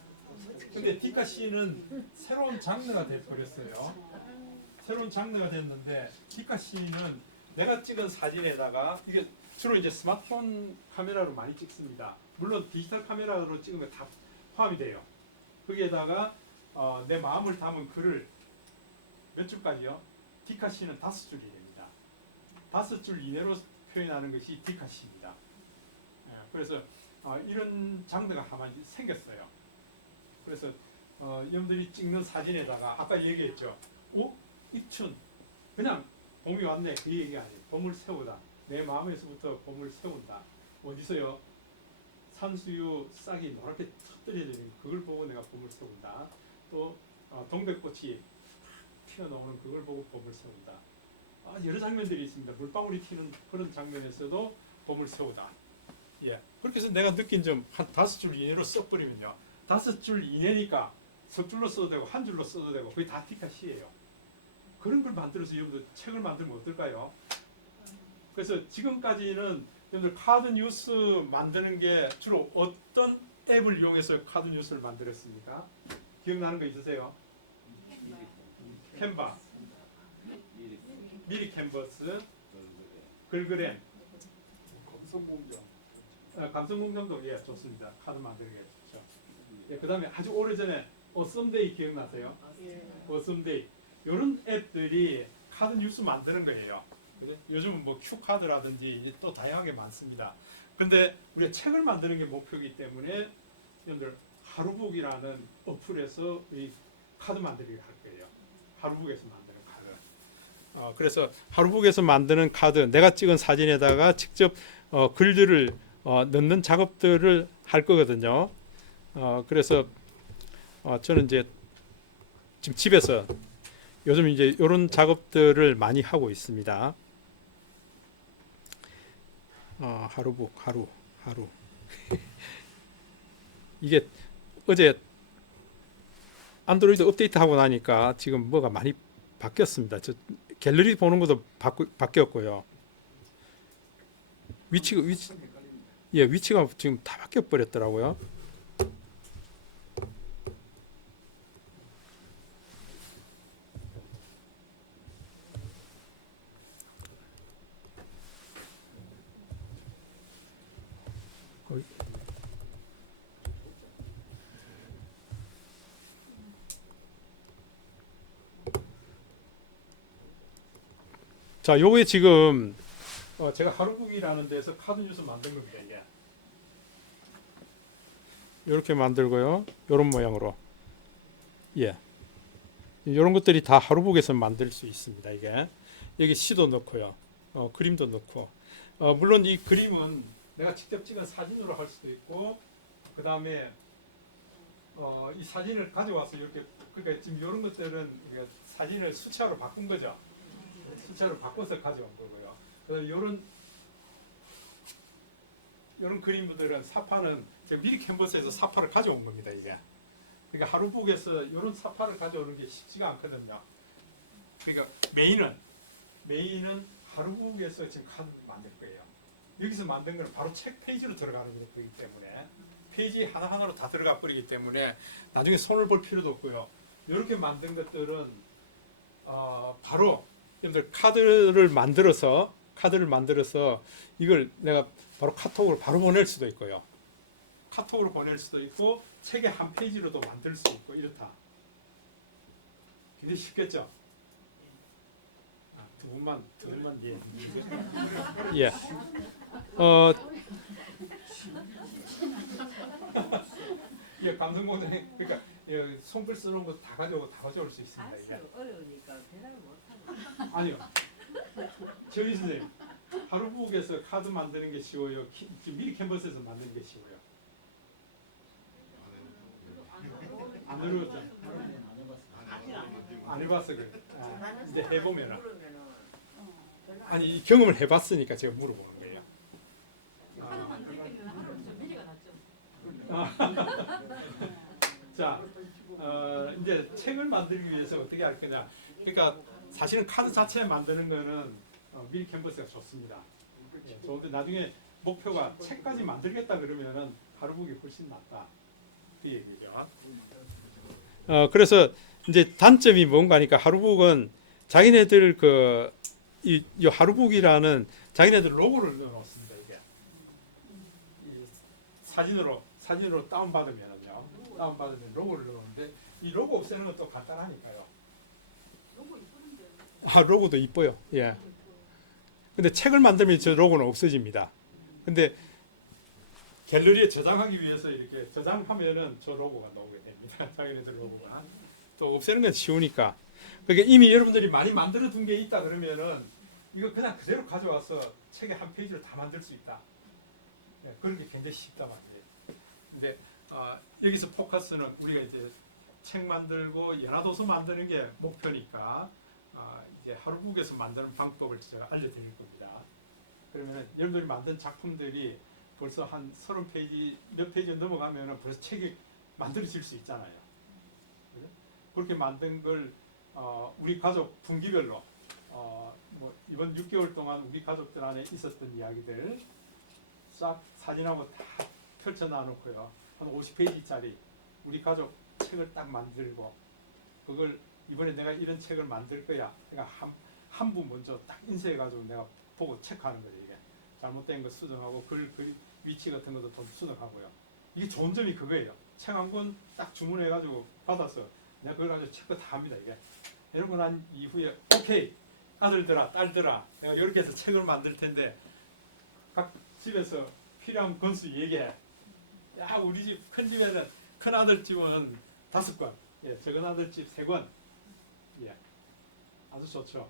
근데 디카시는 새로운 장르가 돼버렸어요. 새로운 장르가 됐는데 디카시는 내가 찍은 사진에다가 이게 주로 이제 스마트폰 카메라로 많이 찍습니다. 물론 디지털 카메라로 찍은 거 다 포함이 돼요. 거기에다가 내 마음을 담은 글을 몇 줄까지요? 디카시는 5줄이 됩니다. 5줄 이내로 표현하는 것이 디카시입니다. 그래서 이런 장르가 하나 생겼어요. 그래서 여러분들이 찍는 사진에다가 아까 얘기했죠. 입춘 그냥 봄이 왔네 그 얘기가 아니에요. 봄을 세우다. 내 마음에서부터 봄을 세운다. 어디서요? 산수유 싹이 노랗게 터뜨려지는 그걸 보고 내가 봄을 세운다. 또 동백꽃이 튀어나오는 그걸 보고 봄을 세운다. 여러 장면들이 있습니다. 물방울이 튀는 그런 장면에서도 봄을 세우다. 예. 그렇게 해서 내가 느낀 점 한 5줄 이내로 써버리면요. 5줄 이내니까 석 줄로 써도 되고 한 줄로 써도 되고 거의 다 티켓이에요. 그런 걸 만들어서 여러분들 책을 만들면 어떨까요? 그래서 지금까지는 여러분들 카드 뉴스 만드는 게 주로 어떤 앱을 이용해서 카드 뉴스를 만들었습니까? 기억나는 거 있으세요? 캔바, 미리 캔버스, 글그램, 감성공장. 감성공장도 예 좋습니다. 카드 만드는 게 좋죠. 예, 그다음에 아주 오래전에 어썸데이 기억나세요? 어썸데이 이런 앱들이 카드 뉴스 만드는 거예요. 그죠? 요즘은 뭐 큐카드라든지 이제 또 다양하게 많습니다. 근데 우리가 책을 만드는 게 목표이기 때문에 여러분들 하루북이라는 어플에서 이 카드 만들기를 할 거예요. 하루북에서 만드는 카드. 그래서 하루북에서 만드는 카드, 내가 찍은 사진에다가 직접 글들을 넣는 작업들을 할 거거든요. 그래서 저는 이제 지금 집에서 요즘 이제 이런 작업들을 많이 하고 있습니다. 하루북, 하루. 이게 어제 안드로이드 업데이트하고 나니까 지금 뭐가 많이 바뀌었습니다. 저 갤러리 보는 것도 바뀌었고요. 위치가 지금 다 바뀌어 버렸더라고요. 자, 요게 지금 제가 하루북이라는 데서 카드 뉴스 만든 겁니다. 이게 이렇게 만들고요. 이런 모양으로 예, 이런 것들이 다 하루북에서 만들 수 있습니다. 이게 여기 시도 넣고요, 그림도 넣고 물론 이 그림은 내가 직접 찍은 사진으로 할 수도 있고 그 다음에 이 사진을 가져와서 이렇게 그러니까 지금 이런 것들은 사진을 수채화로 바꾼 거죠. 수채로 바꿔서 가져온 거고요. 그래서 이런 그림들은 사파는 제가 미리 캔버스에서 사파를 가져온 겁니다. 이게 그러니까 하루북에서 이런 사파를 가져오는 게 쉽지가 않거든요. 그러니까 메인은 하루북에서 지금 카드 만들 거예요. 여기서 만든 거는 바로 책 페이지로 들어가는 거기 때문에 페이지 하나하나로 다 들어가 버리기 때문에 나중에 손을 볼 필요도 없고요. 이렇게 만든 것들은 바로 여러분들 카드를 만들어서 이걸 내가 바로 카톡으로 바로 보낼 수도 있고요. 카톡으로 보낼 수도 있고 책의 한 페이지로도 만들 수 있고 이렇다. 굉장히 쉽겠죠? 두 분만 예. 예. 예, 감성공장에 그러니까 손글 쓰는 거 다 가져올 수 있습니다. 이게. 어려우니까 대답을 못하고. 아니요. 저희 선생님, 하루북에서 카드 만드는 게 쉬워요. 미리 캔버스에서 만드는 게 쉬워요. 안 해봤죠? 안 해봤어 그래. 이제 해보면은. 아니 이 경험을 해봤으니까 제가 물어보는 거예요. 카드 만들기는 하루 좀 미리가 낫죠. 자, 이제 책을 만들기 위해서 어떻게 할 거냐. 그러니까 사실은 카드 자체 만드는 거는 미리 캔버스가 좋습니다. 예, 좋은데 나중에 목표가 책까지 만들겠다 그러면은 하루북이 훨씬 낫다. 그 얘기죠. 그래서 이제 단점이 뭔가 하니까 하루북은 자기네들 이 하루북이라는 자기네들 로고를 넣어놓습니다. 이게 이 사진으로 다운받으면요. 다운받으면 로고를 넣었는데 이 로고 없애는 것도 간단하니까요. 너무 이쁘는데. 로고도 이뻐요. 예. 근데 책을 만들면 저 로고는 없어집니다. 근데 갤러리에 저장하기 위해서 이렇게 저장하면은 저 로고가 나오게 됩니다. 자기네들 로고가. 또 없애는 건 쉬우니까. 그러니까 이미 여러분들이 많이 만들어 둔 게 있다 그러면은 이거 그냥 그대로 가져와서 책의 한 페이지를 다 만들 수 있다. 예, 그런 게 굉장히 쉽다 말이에요. 근데 여기서 포커스는 우리가 이제 책 만들고 연화도서 만드는 게 목표니까 이제 하루북에서 만드는 방법을 제가 알려드릴 겁니다. 그러면 여러분들이 만든 작품들이 벌써 한 30페이지 몇 페이지 넘어가면은 벌써 책이 만들어질 수 있잖아요. 그렇게 만든 걸 우리 가족 분기별로 뭐 이번 6개월 동안 우리 가족들 안에 있었던 이야기들 싹 사진하고 다 펼쳐 놔놓고요. 한 50페이지짜리 우리 가족 책을 딱 만들고 그걸 이번에 내가 이런 책을 만들 거야. 그러니까 한 부 먼저 딱 인쇄해가지고 내가 보고 체크하는 거예요. 이게 잘못된 거 수정하고 글 위치 같은 것도 좀 수정하고요. 이게 좋은 점이 그거예요. 책 한 권 딱 주문해가지고 받아서 내가 그걸 가지고 체크 다 합니다. 이게 이런 거 난 이후에 오케이 아들들아 딸들아 내가 이렇게 해서 책을 만들 텐데 각 집에서 필요한 권수 얘기해. 야 우리 집 큰 집에는 큰 아들 집은 5권, 예, 작은 아들 집 3권, 예, 아주 좋죠.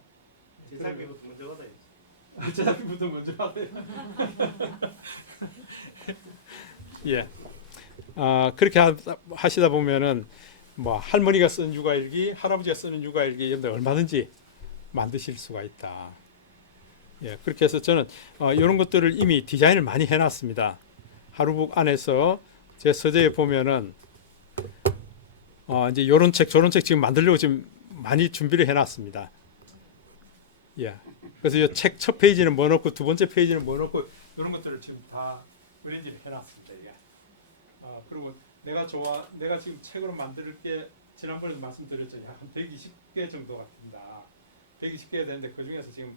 재산비부터 먼저 받아야지. 제작비부터 먼저 받아요. 예, 그렇게 하시다 보면은 뭐 할머니가 쓴 육아일기, 할아버지가 쓰는 육아일기 여러분들 얼마든지 만드실 수가 있다. 예, 그렇게 해서 저는 이런 것들을 이미 디자인을 많이 해놨습니다. 하루북 안에서 제 서재에 보면은 이제 이런 책, 저런 책 지금 만들려고 지금 많이 준비를 해놨습니다. 예, 그래서 이 책 첫 페이지는 뭐 넣고 두 번째 페이지는 뭐 넣고 이런 것들을 지금 다 어레인지를 해놨습니다. 이게. 그리고 내가 지금 책으로 만들 게 지난번에도 말씀드렸죠. 한 120개 정도가 됩니다. 120개가 되는데 그 중에서 지금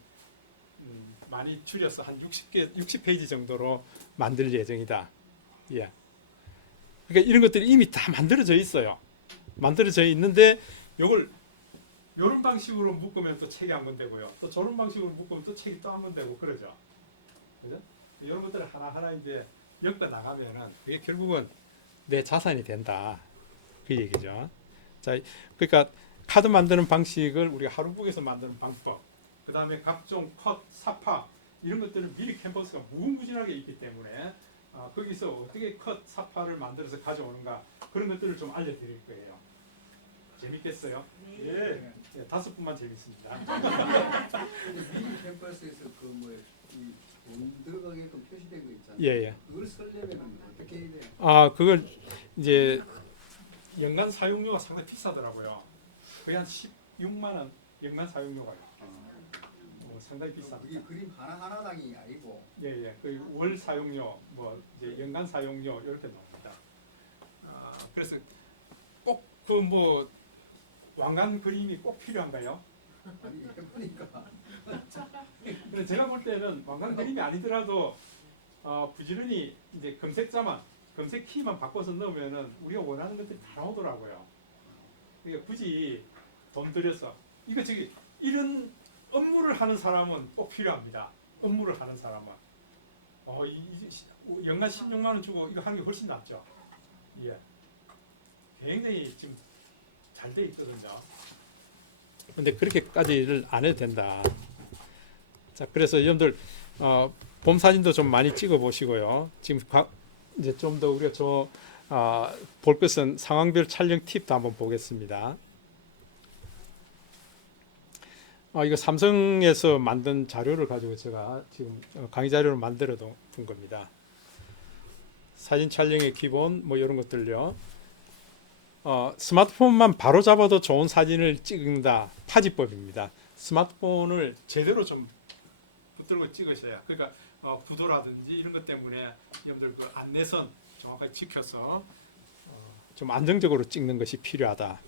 많이 줄여서 한 60페이지 정도로 만들 예정이다. 예. 그러니까 이런 것들이 이미 다 만들어져 있어요. 만들어져 있는데 요걸 이런 방식으로 묶으면 또 책이 한 권 되고요. 또 저런 방식으로 묶으면 또 책이 또 한 권 되고 그러죠. 그죠? 이런 것들을 하나하나 이제 엮어 나가면은 이게 결국은 내 자산이 된다. 그 얘기죠. 자, 그러니까 카드 만드는 방식을 우리가 하루북에서 만드는 방법, 그 다음에 각종 컷, 사파 이런 것들은 미리 캔버스가 무궁무진하게 있기 때문에 거기서 어떻게 컷, 사파를 만들어서 가져오는가 그런 것들을 좀 알려드릴 거예요. 재밌겠어요? 예. 5분만 재밌습니다. 미리 캠퍼스에서 그 뭐 돈 들어가게끔 표시된 거 있잖아요. 예. 그걸 쓰려면 어떻게 해야 돼요? 그걸 이제 연간 사용료가 상당히 비싸더라고요. 거의 한 16만 원 연간 사용료가요. 상당히 비쌉니다. 그게 그림 하나하나당이 아니고 예. 그 월 사용료, 뭐 이제 연간 사용료 이렇게 나옵니다. 그래서 꼭 그 뭐 왕관 그림이 꼭 필요한가요? 아니 해보니까 근데 제가 볼 때는 왕관 그림이 아니더라도 부지런히 이제 검색 키만 바꿔서 넣으면은 우리가 원하는 것들이 다 나오더라고요. 그러니까 굳이 돈 들여서 이런 업무를 하는 사람은 꼭 필요합니다. 업무를 하는 사람은 연간 16만 원 주고 이거 하는 게 훨씬 낫죠. 예, 굉장히 지금 잘 돼 있거든요. 근데 그렇게까지를 안 해도 된다. 자, 그래서 여러분들 봄 사진도 좀 많이 찍어 보시고요. 지금 이제 좀 더 우리가 볼 것은 상황별 촬영 팁도 한번 보겠습니다. 이거 삼성에서 만든 자료를 가지고 제가 지금 강의 자료를 만들어 둔 겁니다. 사진 촬영의 기본 뭐 이런 것들요. 스마트폰만 바로 잡아도 좋은 사진을 찍는다. 파지법입니다. 스마트폰을 제대로 좀 붙들고 찍으셔야. 그러니까 구도라든지 이런 것 때문에 여러분들 그 안내선 정확하게 지켜서 좀 안정적으로 찍는 것이 필요하다.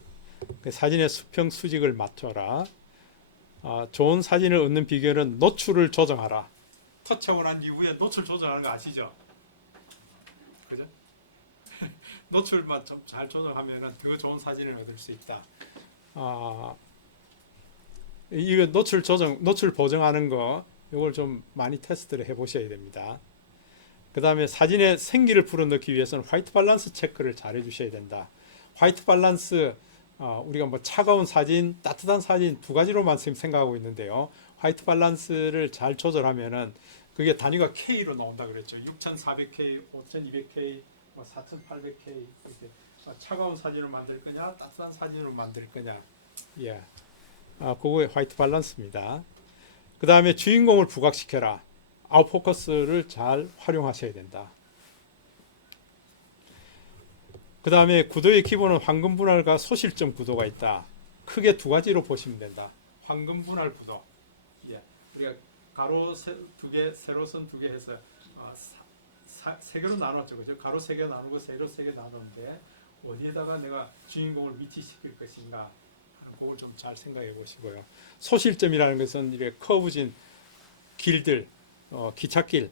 그 사진의 수평 수직을 맞춰라. 좋은 사진을 얻는 비결은 노출을 조정하라. 터치하고 난 이후에 노출 조정하는 거 아시죠? 그죠? 노출만 좀 잘 조정하면은 더 좋은 사진을 얻을 수 있다. 이거 노출 보정하는 거 이걸 좀 많이 테스트를 해보셔야 됩니다. 그 다음에 사진에 생기를 불어넣기 위해서는 화이트 밸런스 체크를 잘 해주셔야 된다. 화이트 밸런스 우리가 뭐 차가운 사진, 따뜻한 사진 두 가지로만 지금 생각하고 있는데요. 화이트 밸런스를 잘 조절하면은 그게 단위가 K로 나온다 그랬죠. 6400K, 5200K, 4800K 이렇게 차가운 사진을 만들 거냐, 따뜻한 사진으로 만들 거냐. 예, 그거의 화이트 밸런스입니다. 그 다음에 주인공을 부각시켜라. 아웃포커스를 잘 활용하셔야 된다. 그 다음에 구도의 기본은 황금 분할과 소실점 구도가 있다. 크게 두 가지로 보시면 된다. 황금 분할 구도. 예. 우리가 가로 두 개, 세로선 두 개 해서 세 개로 나눴죠. 그죠? 가로 세 개 나누고 세로 세 개 나누는데 어디에다가 내가 주인공을 위치시킬 것인가 하는 그걸 좀 잘 생각해 보시고요. 소실점이라는 것은 이렇게 커브진 길들, 기찻길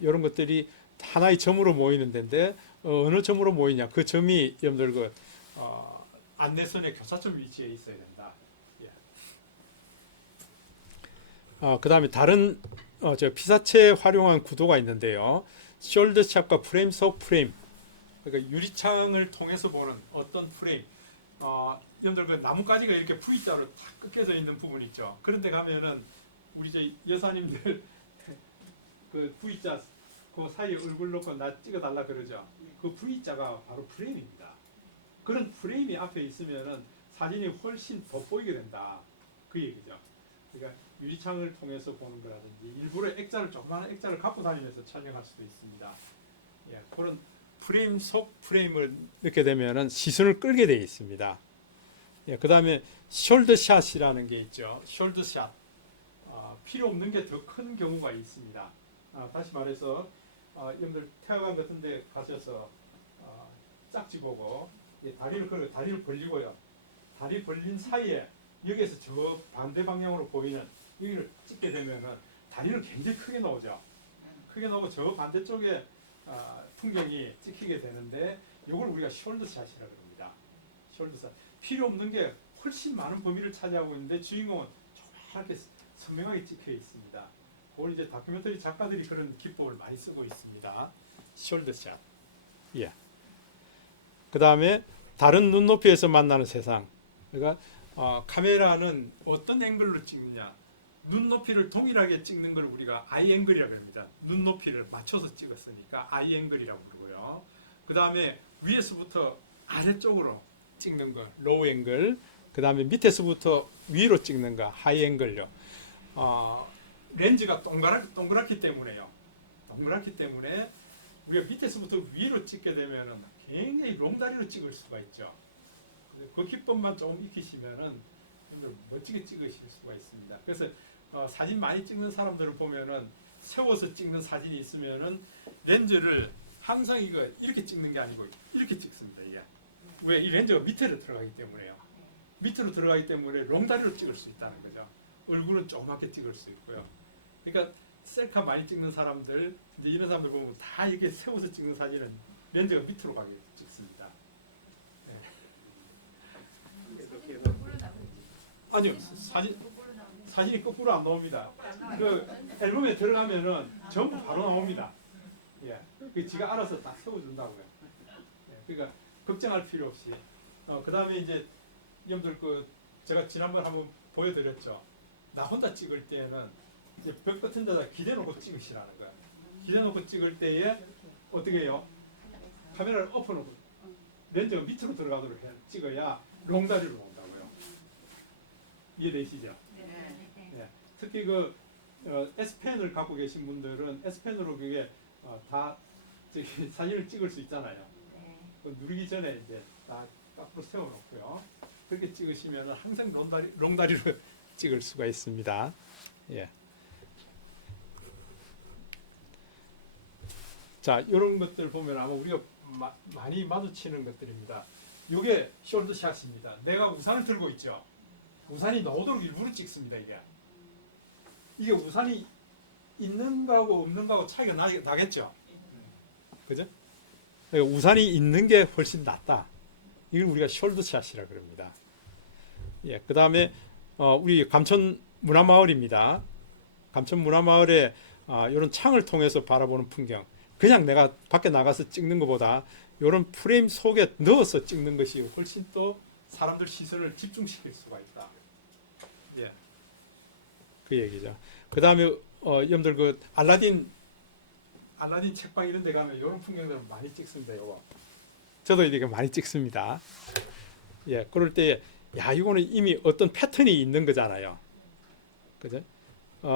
이런 것들이 하나의 점으로 모이는 데인데 어느 점으로 모이냐? 그 점이 여러분들 안내선의 교차점 위치에 있어야 된다. 예. 그 다음에 다른 피사체에 활용한 구도가 있는데요. 숄더샷과 프레임 속 프레임. 그러니까 유리창을 통해서 보는 어떤 프레임. 여러분들 그 나뭇가지가 이렇게 V자로 탁 꺾여져 있는 부분 있죠. 그런데 가면은 우리 이제 여사님들 그 V자 그 사이에 얼굴 놓고 나 찍어달라 그러죠. 그 V자가 바로 프레임입니다. 그런 프레임이 앞에 있으면은 사진이 훨씬 돋보이게 된다. 그 얘기죠. 그러니까 유리창을 통해서 보는 거라든지 일부러 조그마한 액자를 갖고 다니면서 촬영할 수도 있습니다. 예, 그런 프레임 속 프레임을 넣게 되면은 시선을 끌게 되어 있습니다. 예, 그 다음에 숄더샷이라는 게 있죠. 숄더샷. 필요 없는 게 더 큰 경우가 있습니다. 다시 말해서 여러분들 태화강 같은 데 가셔서 짝지 보고 다리를 걸고 다리를 벌리고요. 다리 벌린 사이에 여기에서 저 반대 방향으로 보이는 여기를 찍게 되면은 다리를 굉장히 크게 나오죠. 크게 나오고 저 반대쪽에 풍경이 찍히게 되는데 이걸 우리가 숄더샷이라고 합니다. 숄더샷. 필요 없는 게 훨씬 많은 범위를 차지하고 있는데 주인공은 조그맣게 선명하게 찍혀 있습니다. 그걸 이제 다큐멘터리 작가들이 그런 기법을 많이 쓰고 있습니다. 숄더샷. 예. 그 다음에 다른 눈높이에서 만나는 세상. 그러니까 카메라는 어떤 앵글로 찍느냐. 눈높이를 동일하게 찍는 걸 우리가 아이 앵글이라고 합니다. 눈높이를 맞춰서 찍었으니까 아이 앵글이라고 그러고요. 그 다음에 위에서부터 아래쪽으로 찍는 거 로우 앵글. 그 다음에 밑에서부터 위로 찍는 거 하이 앵글요. 렌즈가 동그랗기 때문에요. 동그랗기 때문에 우리가 밑에서부터 위로 찍게 되면은 굉장히 롱다리로 찍을 수가 있죠. 그 기법만 조금 익히시면은 멋지게 찍으실 수가 있습니다. 그래서 사진 많이 찍는 사람들을 보면은 세워서 찍는 사진이 있으면은 렌즈를 항상 이렇게 찍는 게 아니고 이렇게 찍습니다. 이게. 왜? 이 렌즈가 밑으로 들어가기 때문에요. 밑으로 들어가기 때문에 롱다리로 찍을 수 있다는 거죠. 얼굴은 조그맣게 찍을 수 있고요. 그러니까 셀카 많이 찍는 사람들, 이제 이런 사람들 보면 다 이렇게 세워서 찍는 사진은 렌즈가 밑으로 가게 찍습니다. 아니요, 사진이 거꾸로 안 나옵니다. 그 앨범에 들어가면은 전부 바로 나옵니다. 예, 그 지가 알아서 딱 세워준다고요. 예, 그러니까 걱정할 필요 없이. 그 다음에 이제 여러분들 제가 지난번 한번 보여드렸죠. 나 혼자 찍을 때에는 이제 벽 같은 데다 기대놓고 찍으시라는 거예요. 기대놓고 찍을 때에 어떻게 해요? 카메라를 엎어놓고 렌즈가 밑으로 들어가도록 찍어야 롱다리로 나온다고요. 이해되시죠? 네. 특히 S펜을 갖고 계신 분들은 S펜으로 그게 다 사진을 찍을 수 있잖아요. 누르기 전에 이제 딱 앞으로 세워놓고요. 그렇게 찍으시면 항상 롱다리로 찍을 수가 있습니다. 예. 자, 이런 것들 보면 아마 우리가 많이 마주치는 것들입니다. 이게 숄더샷입니다. 내가 우산을 들고 있죠. 우산이 나오도록 일부러 찍습니다. 이게 우산이 있는 거하고 없는 거하고 차이가 나겠죠. 그죠? 그러니까 우산이 있는 게 훨씬 낫다. 이걸 우리가 숄더샷이라고 그럽니다. 예, 그 다음에 우리 감천 문화마을입니다. 감천 문화마을에 이런 창을 통해서 바라보는 풍경. 그냥 내가 밖에 나가서 찍는 것보다 이런 프레임 속에 넣어서 찍는 것이 훨씬 또 사람들 시선을 집중시킬 수가 있다. 예, 그 얘기죠. 그 다음에 여러분들 알라딘 책방 이런 데 가면 이런 풍경들을 많이 찍습니다. 저도 이렇게 많이 찍습니다. 예, 그럴 때 이거는 이미 어떤 패턴이 있는 거잖아요. 그죠?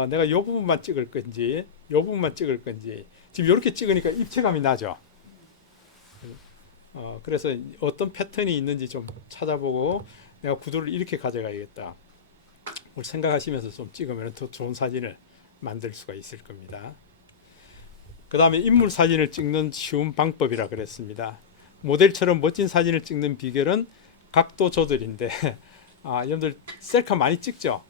내가 이 부분만 찍을 건지, 이 부분만 찍을 건지, 지금 이렇게 찍으니까 입체감이 나죠. 그래서 어떤 패턴이 있는지 좀 찾아보고 내가 구도를 이렇게 가져가야겠다. 뭘 생각하시면서 좀 찍으면 더 좋은 사진을 만들 수가 있을 겁니다. 그 다음에 인물 사진을 찍는 쉬운 방법이라 그랬습니다. 모델처럼 멋진 사진을 찍는 비결은 각도 조절인데 여러분들 셀카 많이 찍죠?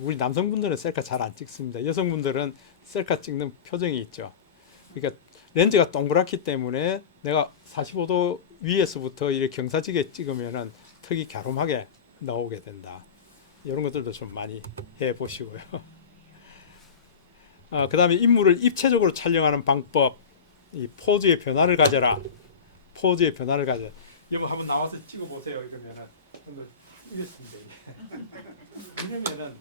우리 남성분들은 셀카 잘 안 찍습니다. 여성분들은 셀카 찍는 표정이 있죠. 그러니까 렌즈가 동그랗기 때문에 내가 45도 위에서부터 이렇게 경사지게 찍으면은 턱이 갸름하게 나오게 된다. 이런 것들도 좀 많이 해보시고요. 그 다음에 인물을 입체적으로 촬영하는 방법, 이 포즈의 변화를 가져라. 포즈의 변화를 가져라. 여러분 한번 나와서 찍어보세요. 이러면은 이랬습니다. 왜냐면은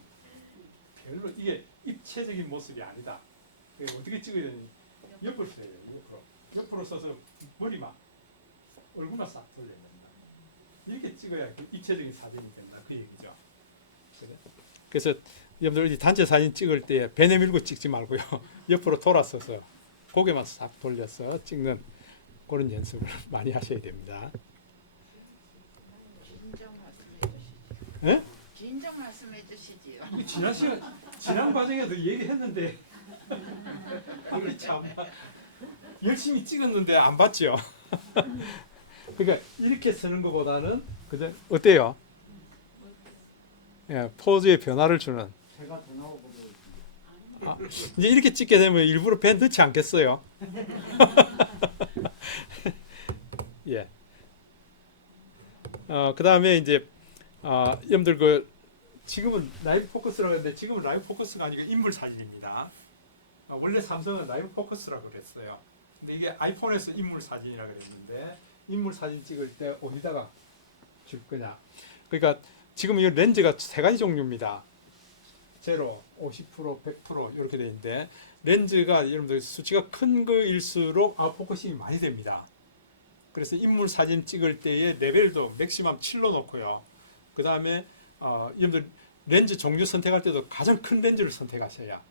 별로 이게 입체적인 모습이 아니다. 어떻게 찍어야 되니? 옆으로 써야 돼요. 옆으로 써서 머리만, 얼굴만 싹 돌려야 된다. 이렇게 찍어야 입체적인 사진이 된다. 그 얘기죠. 그래서 여러분들 단체 사진 찍을 때 배 내밀고 찍지 말고요. 옆으로 돌아서서 고개만 싹 돌려서 찍는 그런 연습을 많이 하셔야 됩니다. 진정 말씀해 주시죠. 예? 진정 말씀해 주시지요. 지난 과정에도 얘기했는데 우리 참 열심히 찍었는데 안 봤죠. 그러니까 이렇게 쓰는 것보다는 그죠? 어때요? 예, 포즈의 변화를 주는. 제가 더 나오고 이제 이렇게 찍게 되면 일부러 배 넣지 않겠어요? 예. 그 다음에 이제 여러분들 그 지금은 라이브 포커스라고 했는데 지금은 라이브 포커스가 아니고 인물 사진입니다. 원래 삼성은 라이브 포커스라고 그랬어요. 근데 이게 아이폰에서 인물 사진이라고 그랬는데 인물 사진 찍을 때 어디다가 줄 거냐? 그러니까 지금 이 렌즈가 세 가지 종류입니다. 제로, 50%, 100% 이렇게 되어 있는데 렌즈가 여러분들 수치가 큰 거일수록 아웃포커싱이 많이 됩니다. 그래서 인물 사진 찍을 때의 레벨도 맥시멈 7로 놓고요. 그 다음에 여러분들 렌즈 종류 선택할 때도 가장 큰 렌즈를 선택하셔야,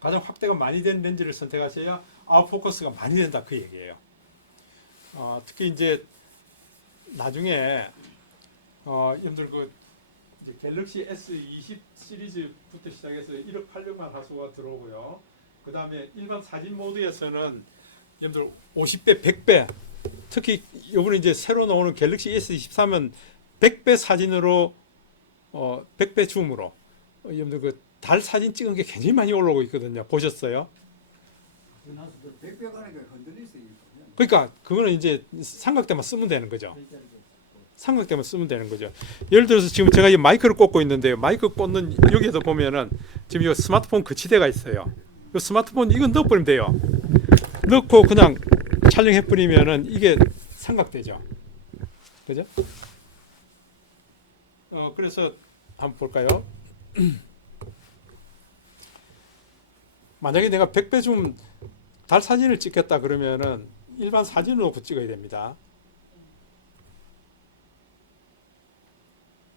가장 확대가 많이 된 렌즈를 선택하셔야 아웃포커스가 많이 된다 그 얘기예요. 특히 이제 나중에 여러분들 그 이제 갤럭시 S20 시리즈부터 시작해서 1억 800만 화소가 들어오고요. 그 다음에 일반 사진 모드에서는 여러분들 50배, 100배, 특히 이번에 이제 새로 나오는 갤럭시 S23은 100배 사진으로 100배 줌으로 여러분들 그 달 사진 찍은 게 굉장히 많이 올라오고 있거든요. 보셨어요? 나서도 백배 가니까 흔들릴 수 있거든요. 그러니까 그거는 이제 삼각대만 쓰면 되는 거죠. 삼각대만 쓰면 되는 거죠. 예를 들어서 지금 제가 이 마이크를 꽂고 있는데요. 마이크 꽂는 여기에도 보면은 지금 이 스마트폰 거치대가 있어요. 이 스마트폰 이건 넣어버리면 돼요. 넣고 그냥 촬영해버리면은 이게 삼각대죠. 그죠? 그래서 한번 볼까요? 만약에 내가 100배 줌 달 사진을 찍겠다 그러면은 일반 사진을 놓고 찍어야 됩니다.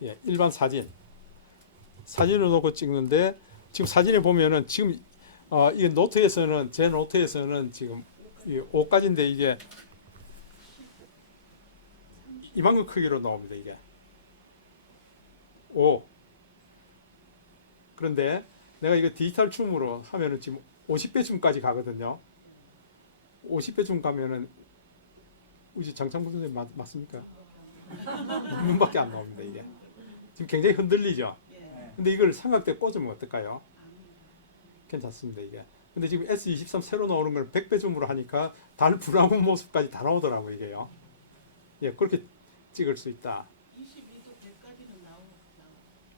예, 일반 사진을 놓고 찍는데 지금 사진에 보면은 지금 이 노트에서는 제 노트에서는 지금 이 5까지인데 이게 이만큼 크기로 나옵니다. 이게 5. 그런데 내가 이거 디지털 줌으로 하면은 지금 50배 줌까지 가거든요. 50배 줌 가면은 우리 장창부 선생님 맞습니까? 눈밖에 안 나옵니다. 이게 지금 굉장히 흔들리죠. 근데 이걸 삼각대 꽂으면 어떨까요? 괜찮습니다. 이게. 근데 지금 S23 새로 나오는 걸 100배 줌으로 하니까 달 불나온 모습까지 다 나오더라고요. 이게요. 예, 그렇게 찍을 수 있다. 22도 100까지는 나오고.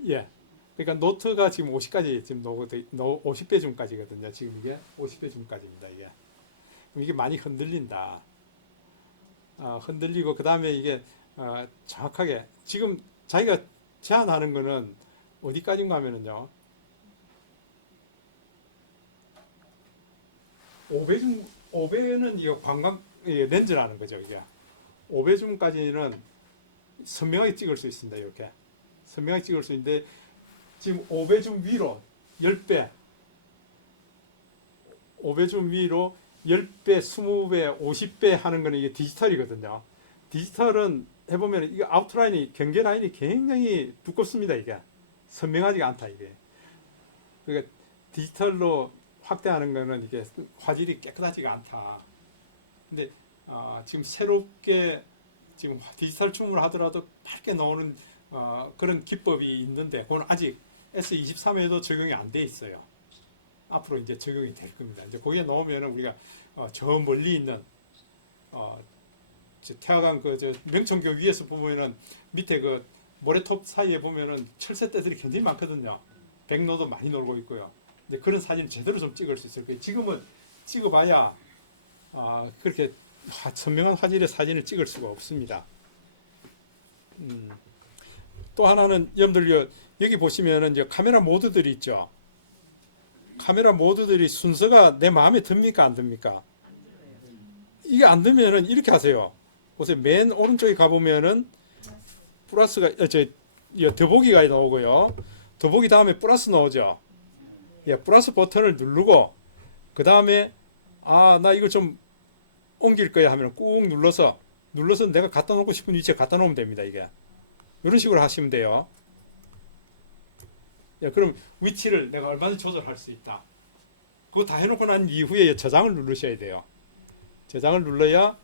예. 그러니까 노트가 지금 50까지 지금 50배 줌까지거든요. 지금 이게 50배 줌까지입니다. 이게 많이 흔들린다. 흔들리고 그 다음에 이게 정확하게 지금 자기가 제한하는 거는 어디까지인가 하면은요. 5배 줌, 5배는 이거 관광 렌즈라는 거죠. 이게 5배 줌까지는 선명하게 찍을 수 있습니다. 이렇게 선명하게 찍을 수 있는데 지금 5배 줌 위로 10배 5배 줌 위로 10배, 20배, 50배 하는 거는 이게 디지털이거든요. 디지털은 해보면 이게 아웃라인이 경계 라인이 굉장히 두껍습니다. 이게 선명하지가 않다 이게. 그러니까 디지털로 확대하는 거는 이게 화질이 깨끗하지가 않다. 근데 지금 새롭게 지금 디지털 줌을 하더라도 밝게 나오는 그런 기법이 있는데 그건 아직 S23에도 적용이 안 돼 있어요. 앞으로 이제 적용이 될 겁니다. 이제 거기에 넣으면은 우리가 저 멀리 있는 태화강 저 명천교 위에서 보면은 밑에 그 모래톱 사이에 보면은 철새떼들이 굉장히 많거든요. 백로도 많이 놀고 있고요. 근데 그런 사진 제대로 좀 찍을 수 있을 거예요. 지금은 찍어봐야 그렇게 선명한 화질의 사진을 찍을 수가 없습니다. 또 하나는 여러분들 여기 보시면은 이제 카메라 모드들이 있죠. 카메라 모드들이 순서가 내 마음에 듭니까 안 듭니까? 이게 안 되면은 이렇게 하세요. 보세요. 맨 오른쪽에 가보면은 플러스가 더보기가 나오고요. 더보기 다음에 플러스 나오죠. 예, 플러스 버튼을 누르고 그 다음에 나 이걸 좀 옮길 거야 하면 꾹 눌러서 내가 갖다 놓고 싶은 위치에 갖다 놓으면 됩니다. 이게 이런 식으로 하시면 돼요. 예, 그럼 위치를 내가 얼마든지 조절할 수 있다. 그거 다 해놓고 난 이후에 저장을 누르셔야 돼요. 저장을 눌러야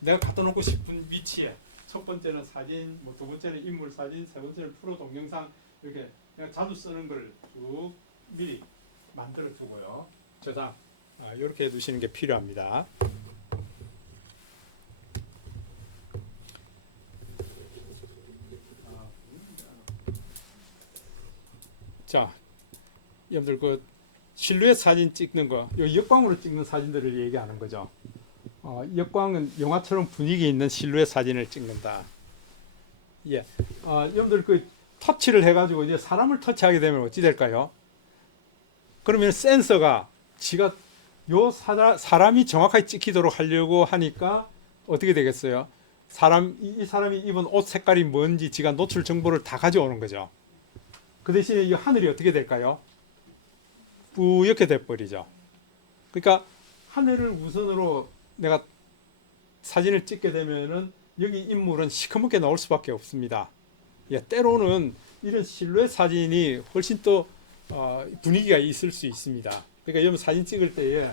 내가 갖다 놓고 싶은 위치에 첫 번째는 사진, 뭐 두 번째는 인물 사진, 세 번째는 프로 동영상 이렇게 내가 자주 쓰는 걸 쭉 미리 만들어 두고요. 저장 이렇게 해두시는 게 필요합니다. 자, 여러분들 그 실루엣 사진 찍는 거, 요 역광으로 찍는 사진들을 얘기하는 거죠. 역광은 영화처럼 분위기 있는 실루엣 사진을 찍는다. 예, 여러분들 그 터치를 해가지고 이제 사람을 터치하게 되면 어찌 될까요? 그러면 센서가 지가 사람이 정확하게 찍히도록 하려고 하니까 어떻게 되겠어요? 이 사람이 입은 옷 색깔이 뭔지 지가 노출 정보를 다 가져오는 거죠. 그 대신에 이 하늘이 어떻게 될까요? 뿌옇게 돼버리죠. 그러니까 하늘을 우선으로 내가 사진을 찍게 되면은 여기 인물은 시커멓게 나올 수밖에 없습니다. 예, 때로는 이런 실루엣 사진이 훨씬 또 분위기가 있을 수 있습니다. 그러니까 여러분 사진 찍을 때에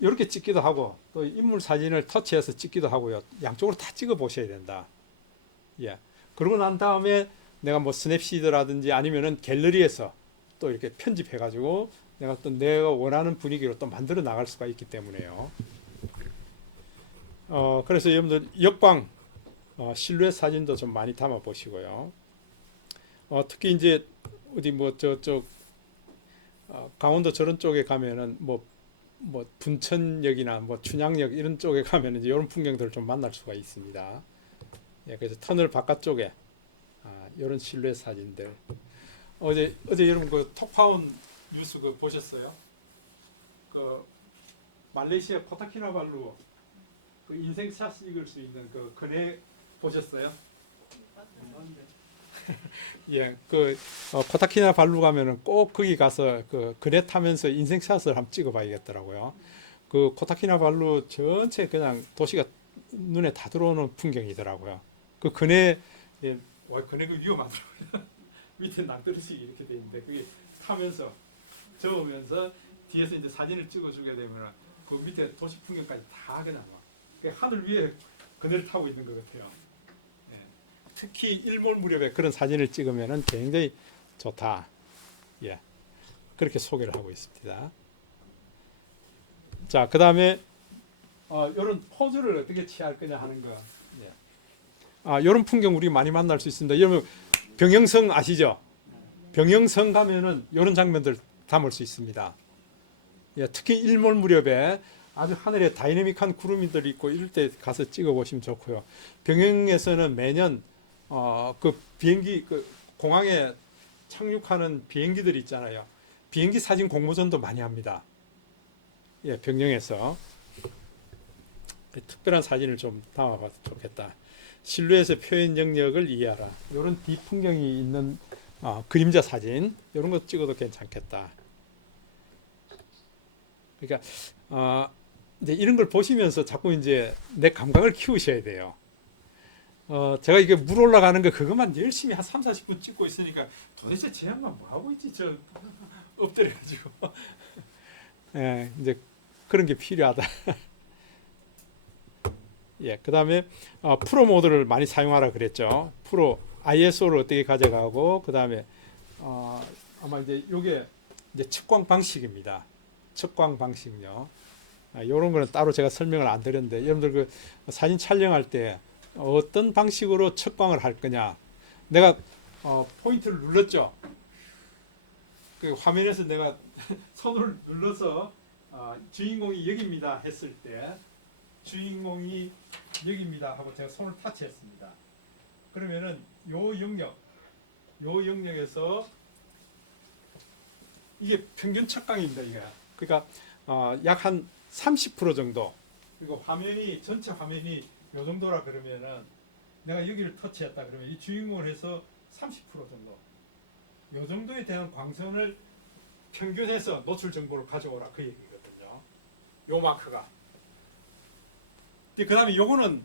이렇게 찍기도 하고 또 인물 사진을 터치해서 찍기도 하고요. 양쪽으로 다 찍어 보셔야 된다. 예. 그러고 난 다음에 내가 뭐 스냅시드라든지 아니면은 갤러리에서 또 이렇게 편집해 가지고 내가 또 내가 원하는 분위기로 또 만들어 나갈 수가 있기 때문에요. 그래서 여러분들 역광 실루엣 사진도 좀 많이 담아 보시고요. 특히 이제 어디 뭐 저쪽 강원도 저런 쪽에 가면은 뭐 분천역이나 뭐 춘향역 이런 쪽에 가면은 이제 이런 풍경들을 좀 만날 수가 있습니다. 예, 그래서 터널 바깥쪽에 이런 실루엣 사진들. 어제 여러분 그 톡파운 뉴스 그 보셨어요? 그 말레이시아 코타키나발루 그 인생샷 찍을 수 있는 그 그네 보셨어요? 예, 그 코타키나발루 가면은 꼭 거기 가서 그 그네 타면서 인생샷을 한번 찍어봐야겠더라고요. 그 코타키나발루 전체 그냥 도시가 눈에 다 들어오는 풍경이더라고요. 그 그네 그네 그 위험하더라고요. 밑에 낭떠러지 이렇게 돼 있는데 그게 타면서 저으면서 뒤에서 이제 사진을 찍어주게 되면 그 밑에 도시 풍경까지 다 그냥 하늘 위에 그네를 타고 있는 것 같아요. 예. 특히 일몰 무렵에 그런 사진을 찍으면 굉장히 좋다. 예. 그렇게 소개를 하고 있습니다. 자, 그 다음에 이런 포즈를 어떻게 취할 거냐 하는 거. 예. 이런 풍경 우리 많이 만날 수 있습니다. 여러분 병영성 아시죠? 병영성 가면은 이런 장면들 담을 수 있습니다. 예, 특히 일몰 무렵에 아주 하늘에 다이내믹한 구름이들 있고 이럴 때 가서 찍어 보시면 좋고요. 병영에서는 매년 그 비행기 그 공항에 착륙하는 비행기들 있잖아요. 비행기 사진 공모전도 많이 합니다. 예, 병영에서 특별한 사진을 좀 담아봐도 좋겠다. 실루엣의 표현 영역을 이해하라. 이런 뒤풍경이 있는 그림자 사진 이런 거 찍어도 괜찮겠다. 그러니까 이제 이런 걸 보시면서 자꾸 이제 내 감각을 키우셔야 돼요. 제가 이게 물 올라가는 거 그것만 열심히 한 3, 40분 찍고 있으니까 도대체 제 양반 뭐 하고 있지? 저 엎드려가지고. 예, 이제 그런 게 필요하다. 예, 그 다음에 프로 모드를 많이 사용하라 그랬죠. 프로 ISO를 어떻게 가져가고, 그 다음에 아마 이제 요게 이제 측광 방식입니다. 측광 방식요. 이런 거는 따로 제가 설명을 안 드렸는데, 여러분들 그 사진 촬영할 때 어떤 방식으로 측광을 할 거냐. 내가 포인트를 눌렀죠. 그 화면에서 내가 손을 눌러서 주인공이 여기입니다 했을 때, 주인공이 여기입니다 하고 제가 손을 타치했습니다. 그러면은 요 영역에서 이게 평균 측광입니다. 이게. 그러니까 약 한 30% 정도. 그리고 화면이 전체 화면이 요 정도라 그러면은 내가 여기를 터치했다 그러면 이 주인공을 해서 30% 정도. 요 정도에 대한 광선을 평균해서 노출 정보를 가져오라 그 얘기거든요. 요 마크가. 그 다음에 요거는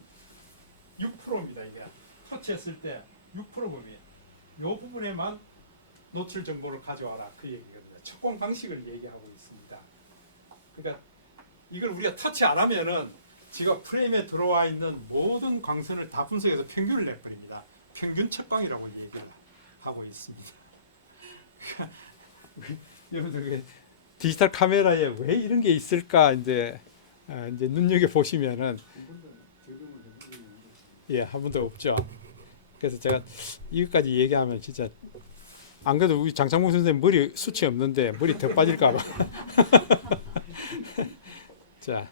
6%입니다. 이게 터치했을 때 6% 범위. 요 부분에만 노출 정보를 가져와라 그 얘기거든요. 측광 방식을 얘기하고 있습니다. 그러니까 이걸 우리가 터치 안 하면은 지가 프레임에 들어와 있는 모든 광선을 다 분석해서 평균을 내버립니다. 평균 측광이라고 얘기하고 있습니다. 여러분들 디지털 카메라에 왜 이런 게 있을까 이제 눈여겨 보시면은 예, 한 번도 없죠. 그래서 제가 이것까지 얘기하면 진짜 안 그래도 우리 장창봉 선생님 머리 숱이 없는데 머리 더 빠질까 봐. 자,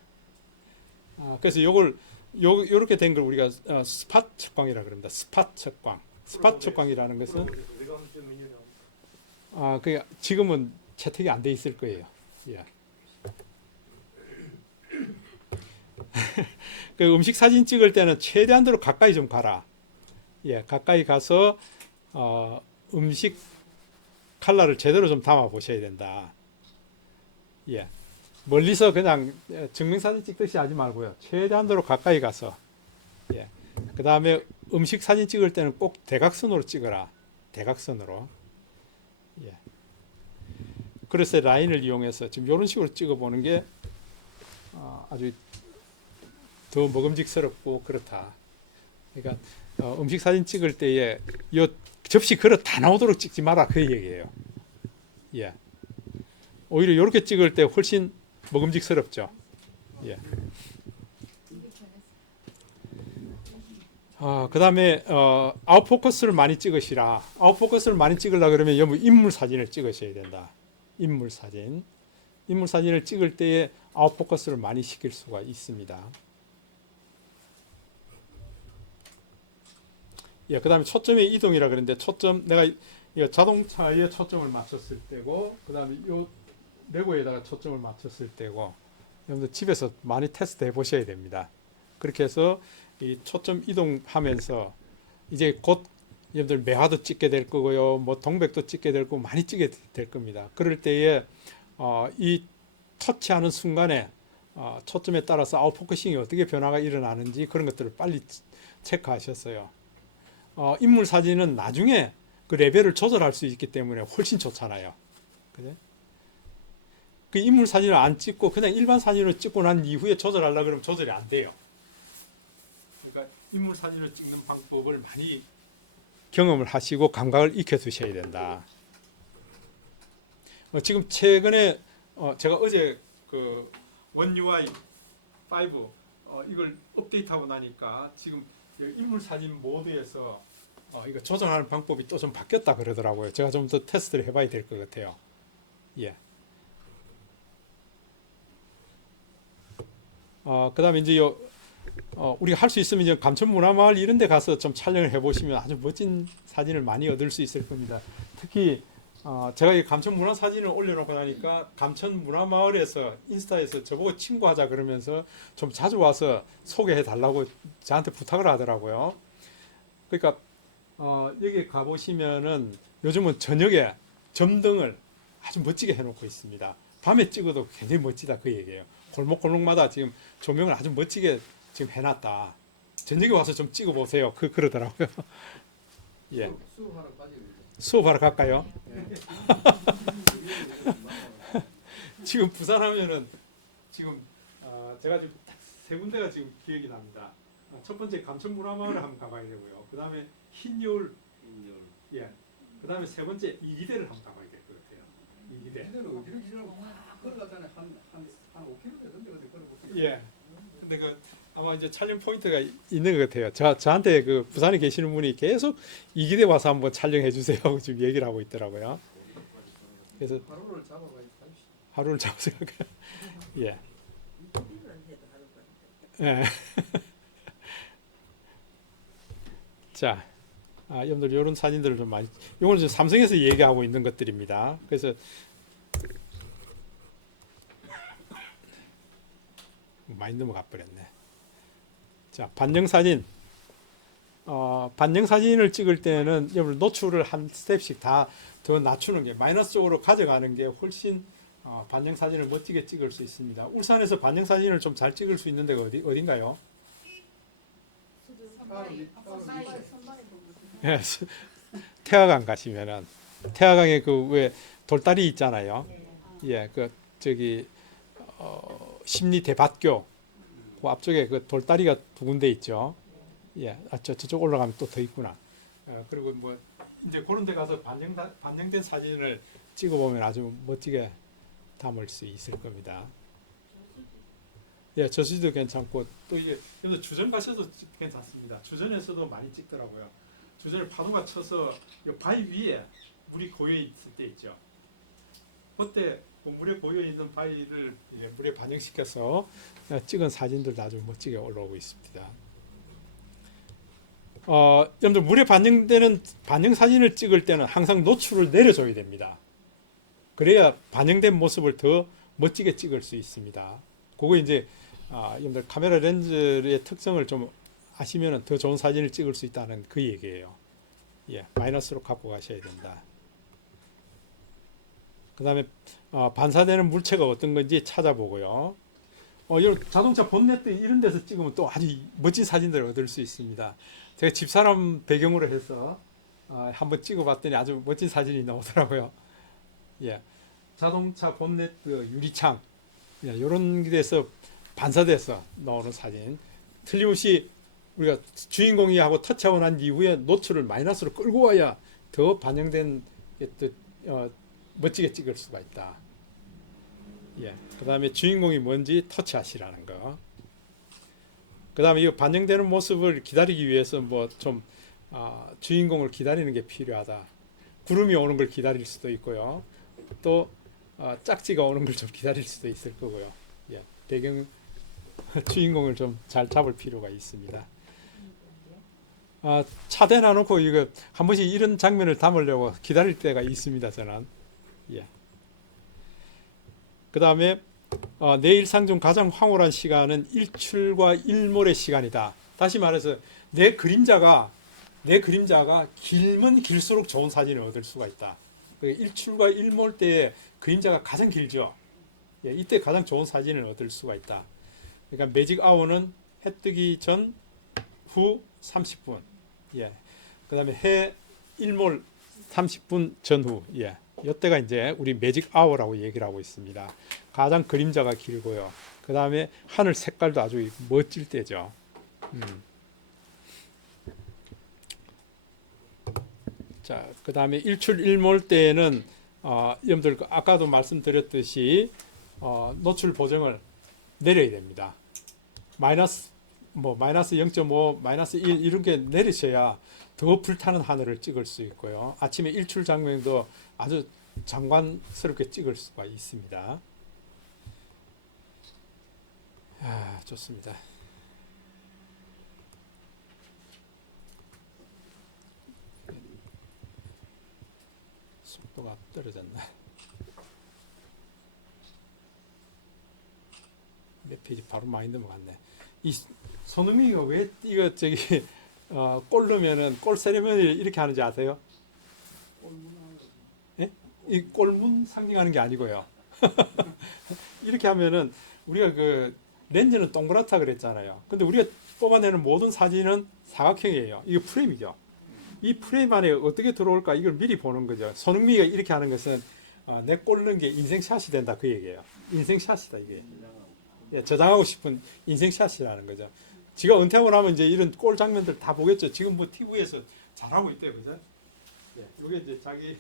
그래서 요렇게 된 걸 우리가 스팟 측광이라 그럽니다. 스팟 측광. 스팟 측광이라는 것은 그 지금은 채택이 안 돼 있을 거예요. 예. 그 음식 사진 찍을 때는 최대한으로 가까이 좀 가라. 예, 가까이 가서 음식 컬러를 제대로 좀 담아 보셔야 된다. 예, 멀리서 그냥 증명사진 찍듯이 하지 말고요. 최대한으로 가까이 가서. 예, 그 다음에 음식 사진 찍을 때는 꼭 대각선으로 찍어라. 대각선으로. 예. 그래서 라인을 이용해서 지금 이런 식으로 찍어보는 게 아주 더 먹음직스럽고 그렇다. 그러니까 음식 사진 찍을 때에 이 접시 그릇 다 나오도록 찍지 마라 그 얘기예요. 예. 오히려 이렇게 찍을 때 훨씬 먹음직스럽죠. 예. 그 다음에 아웃포커스를 많이 찍으시라. 아웃포커스를 많이 찍으려고 그러면 여러분 인물 사진을 찍으셔야 된다. 인물 사진. 인물 사진을 찍을 때에 아웃포커스를 많이 시킬 수가 있습니다. 예, 그 다음에 초점의 이동이라 그러는데 초점 내가 이거 자동차에 초점을 맞췄을 때고 그 다음에 요 레고에다가 초점을 맞췄을 때고 여러분들 집에서 많이 테스트 해 보셔야 됩니다. 그렇게 해서 이 초점 이동하면서 이제 곧 여러분들 매화도 찍게 될 거고요, 뭐 동백도 찍게 될 거고 많이 찍게 될 겁니다. 그럴 때에 이 터치하는 순간에 초점에 따라서 아웃포커싱이 어떻게 변화가 일어나는지 그런 것들을 빨리 체크하셨어요. 인물 사진은 나중에 그 레벨을 조절할 수 있기 때문에 훨씬 좋잖아요. 그죠? 그 인물 사진을 안 찍고 그냥 일반 사진을 찍고 난 이후에 조절하려고 그러면 조절이 안 돼요. 그러니까 인물 사진을 찍는 방법을 많이 경험을 하시고 감각을 익혀 두셔야 된다. 지금 최근에 제가 어제 그 원UI 5 이걸 업데이트하고 나니까 지금 인물 사진 모드에서 이거 조정하는 방법이 또 좀 바뀌었다 그러더라고요. 제가 좀 더 테스트를 해봐야 될 것 같아요. 예. 그 다음에 이제 우리가 할 수 있으면 이제 감천문화마을 이런 데 가서 좀 촬영을 해보시면 아주 멋진 사진을 많이 얻을 수 있을 겁니다. 특히 제가 이 감천문화 사진을 올려놓고 나니까 감천문화마을에서 인스타에서 저보고 친구하자 그러면서 좀 자주 와서 소개해 달라고 저한테 부탁을 하더라고요. 그러니까 여기 가보시면은 요즘은 저녁에 점등을 아주 멋지게 해놓고 있습니다. 밤에 찍어도 굉장히 멋지다 그 얘기예요. 골목골목마다 지금 조명을 아주 멋지게 지금 해놨다. 저녁에 와서 좀 찍어보세요. 그러더라고요. 예. 수업하러 빠지고 수업하러 갈까요? 지금 부산 하면은 지금 제가 지금 딱 세 군데가 지금 기억이 납니다. 첫 번째 감천문화마을 한번 가봐야 되고요. 그 다음에 흰여울, 예. 그 다음에 세 번째 이기대를 한번 가봐야 될 것 같아요. 이기대. 이대로 어디로 기다리고 걸어가잖아요. 한 5km 되던데 어디 걸어볼게요. 예. 근데 그 아마 이제 촬영 포인트가 있는 것 같아요. 저한테 그 부산에 계시는 분이 계속 이기대 와서 한번 촬영해 주세요. 지금 얘기를 하고 있더라고요. 그래서 하루를 잡아가지고 하루를 잡아서 갈까요? 예. 예. 자, 여러분들 이런 사진들을 좀 많이. 이거는 지금 삼성에서 얘기하고 있는 것들입니다. 그래서 많이 넘어가 버렸네. 자, 반영 사진. 반영 사진을 찍을 때는 여러분 노출을 한 스텝씩 다 더 낮추는 게 마이너스 쪽으로 가져가는 게 훨씬 반영 사진을 멋지게 찍을 수 있습니다. 울산에서 반영 사진을 좀 잘 찍을 수 있는 데가 어딘가요? 예, 태화강 가시면은 태화강에 그 왜 돌다리 있잖아요. 예, 그 저기 심리 대밭교 그 앞쪽에 그 돌다리가 두 군데 있죠. 예, 저쪽 올라가면 또 더 있구나. 그리고 뭐 이제 그런 데 가서 반영된 사진을 찍어보면 아주 멋지게 담을 수 있을 겁니다. 예, 저수지도 괜찮고 또 이게 여기서 주전 가셔도 괜찮습니다. 주전에서도 많이 찍더라고요. 주전에 파도가 쳐서 이 바위 위에 물이 고여 있을 때 있죠. 그때 그 물에 고여 있는 바위를 이제 물에 반영시켜서 찍은 사진들도 아주 멋지게 올라오고 있습니다. 여러분들 물에 반영되는 반영 사진을 찍을 때는 항상 노출을 내려줘야 됩니다. 그래야 반영된 모습을 더 멋지게 찍을 수 있습니다. 그거 이제 여러분들 카메라 렌즈의 특성을 좀 아시면 더 좋은 사진을 찍을 수 있다는 그 얘기예요. 예, 마이너스로 갖고 가셔야 된다. 그 다음에 반사되는 물체가 어떤 건지 찾아보고요. 이런 자동차 본네트 이런 데서 찍으면 또 아주 멋진 사진들을 얻을 수 있습니다. 제가 집사람 배경으로 해서 한번 찍어봤더니 아주 멋진 사진이 나오더라고요. 예, 자동차 본네트 유리창 이런 데서 반사돼서 나오는 사진. 틀림없이 우리가 주인공이 하고 터치하고 난 이후에 노출을 마이너스로 끌고 와야 더 반영된 멋지게 찍을 수가 있다. 예, 그 다음에 주인공이 뭔지 터치하시라는 거. 그 다음에 이 반영되는 모습을 기다리기 위해서 뭐 좀 주인공을 기다리는 게 필요하다. 구름이 오는 걸 기다릴 수도 있고요. 또 짝지가 오는 걸 좀 기다릴 수도 있을 거고요. 예, 배경 주인공을 좀 잘 잡을 필요가 있습니다. 차대 놔놓고 이거 한 번씩 이런 장면을 담으려고 기다릴 때가 있습니다. 저는. 예. 그 다음에 내 일상 중 가장 황홀한 시간은 일출과 일몰의 시간이다. 다시 말해서 내 그림자가 길면 길수록 좋은 사진을 얻을 수가 있다. 일출과 일몰 때에 그림자가 가장 길죠. 예, 이때 가장 좋은 사진을 얻을 수가 있다. 그러니까 매직 아워는 해 뜨기 전 후 30분. 예. 그 다음에 해 일몰 30분 전후. 예. 이때가 이제 우리 매직 아워라고 얘기를 하고 있습니다. 가장 그림자가 길고요. 그 다음에 하늘 색깔도 아주 멋질 때죠. 자, 그 다음에 일출 일몰 때에는 여러분들 아까도 말씀드렸듯이 노출 보정을 내려야 됩니다. 마이너스 0.5, 마이너스 1 이렇게 내리셔야 더 불타는 하늘을 찍을 수 있고요. 아침에 일출 장면도 아주 장관스럽게 찍을 수가 있습니다. 좋습니다. 속도가 떨어졌나? 몇 페이지 바로 많이 넘어갔네. 이 손흥민이가 왜 이거 골 넣으면은 골 세레머니를 이렇게 하는지 아세요? 예? 이 골문 상징하는 게 아니고요. 이렇게 하면은 우리가 그 렌즈는 동그랗다 그랬잖아요. 근데 우리가 뽑아내는 모든 사진은 사각형이에요. 이게 프레임이죠. 이 프레임 안에 어떻게 들어올까 이걸 미리 보는 거죠. 손흥민이가 이렇게 하는 것은 내 골 넣은 게 인생샷이 된다 그 얘기예요. 인생샷이다 이게. 예, 저장하고 싶은 인생샷이라는 거죠. 지가 은퇴하고 나면 이제 이런 골 장면들 다 보겠죠. 지금 뭐 TV에서 잘하고 있대요, 그죠? 예, 이게 이제 자기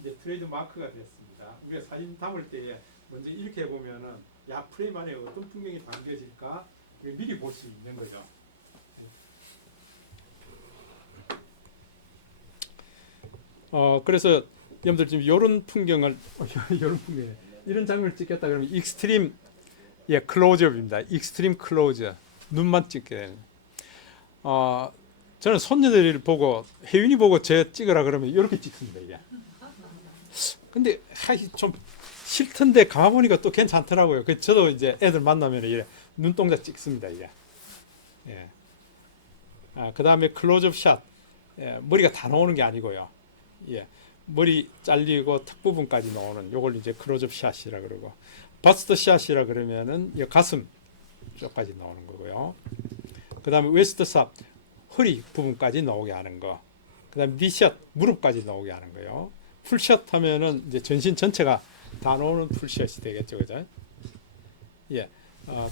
이제 트레이드 마크가 됐습니다. 우리가 사진 담을 때 먼저 이렇게 해보면은 야 프레임 안에 어떤 풍경이 담겨질까 미리 볼 수 있는 거죠. 그래서 여러분들 지금 이런 풍경을 이런 풍경에 이런 장면을 찍겠다 그러면 익스트림 클로즈업입니다. 익스트림 클로즈 눈만 찍게 되는. 저는 손녀들을 보고 혜윤이 보고 제 찍으라 그러면 이렇게 찍습니다 이게. 근데 좀 싫던데 가보니까 또 괜찮더라고요. 그 저도 이제 애들 만나면 이래 눈동자 찍습니다 이게. 예. 그 다음에 클로즈업 샷. 머리가 다 나오는 게 아니고요. 예. 머리 잘리고 턱 부분까지 나오는 요걸 이제 클로즈업 샷이라 그러고 버스트 샷이라 그러면은 이 가슴 쪽까지 나오는 거고요. 그 다음에 웨스트 샷 허리 부분까지 나오게 하는 거. 그 다음에 니샷 무릎까지 나오게 하는 거요. 풀샷 하면은 이제 전신 전체가 다 나오는 풀샷이 되겠죠, 그죠? 예.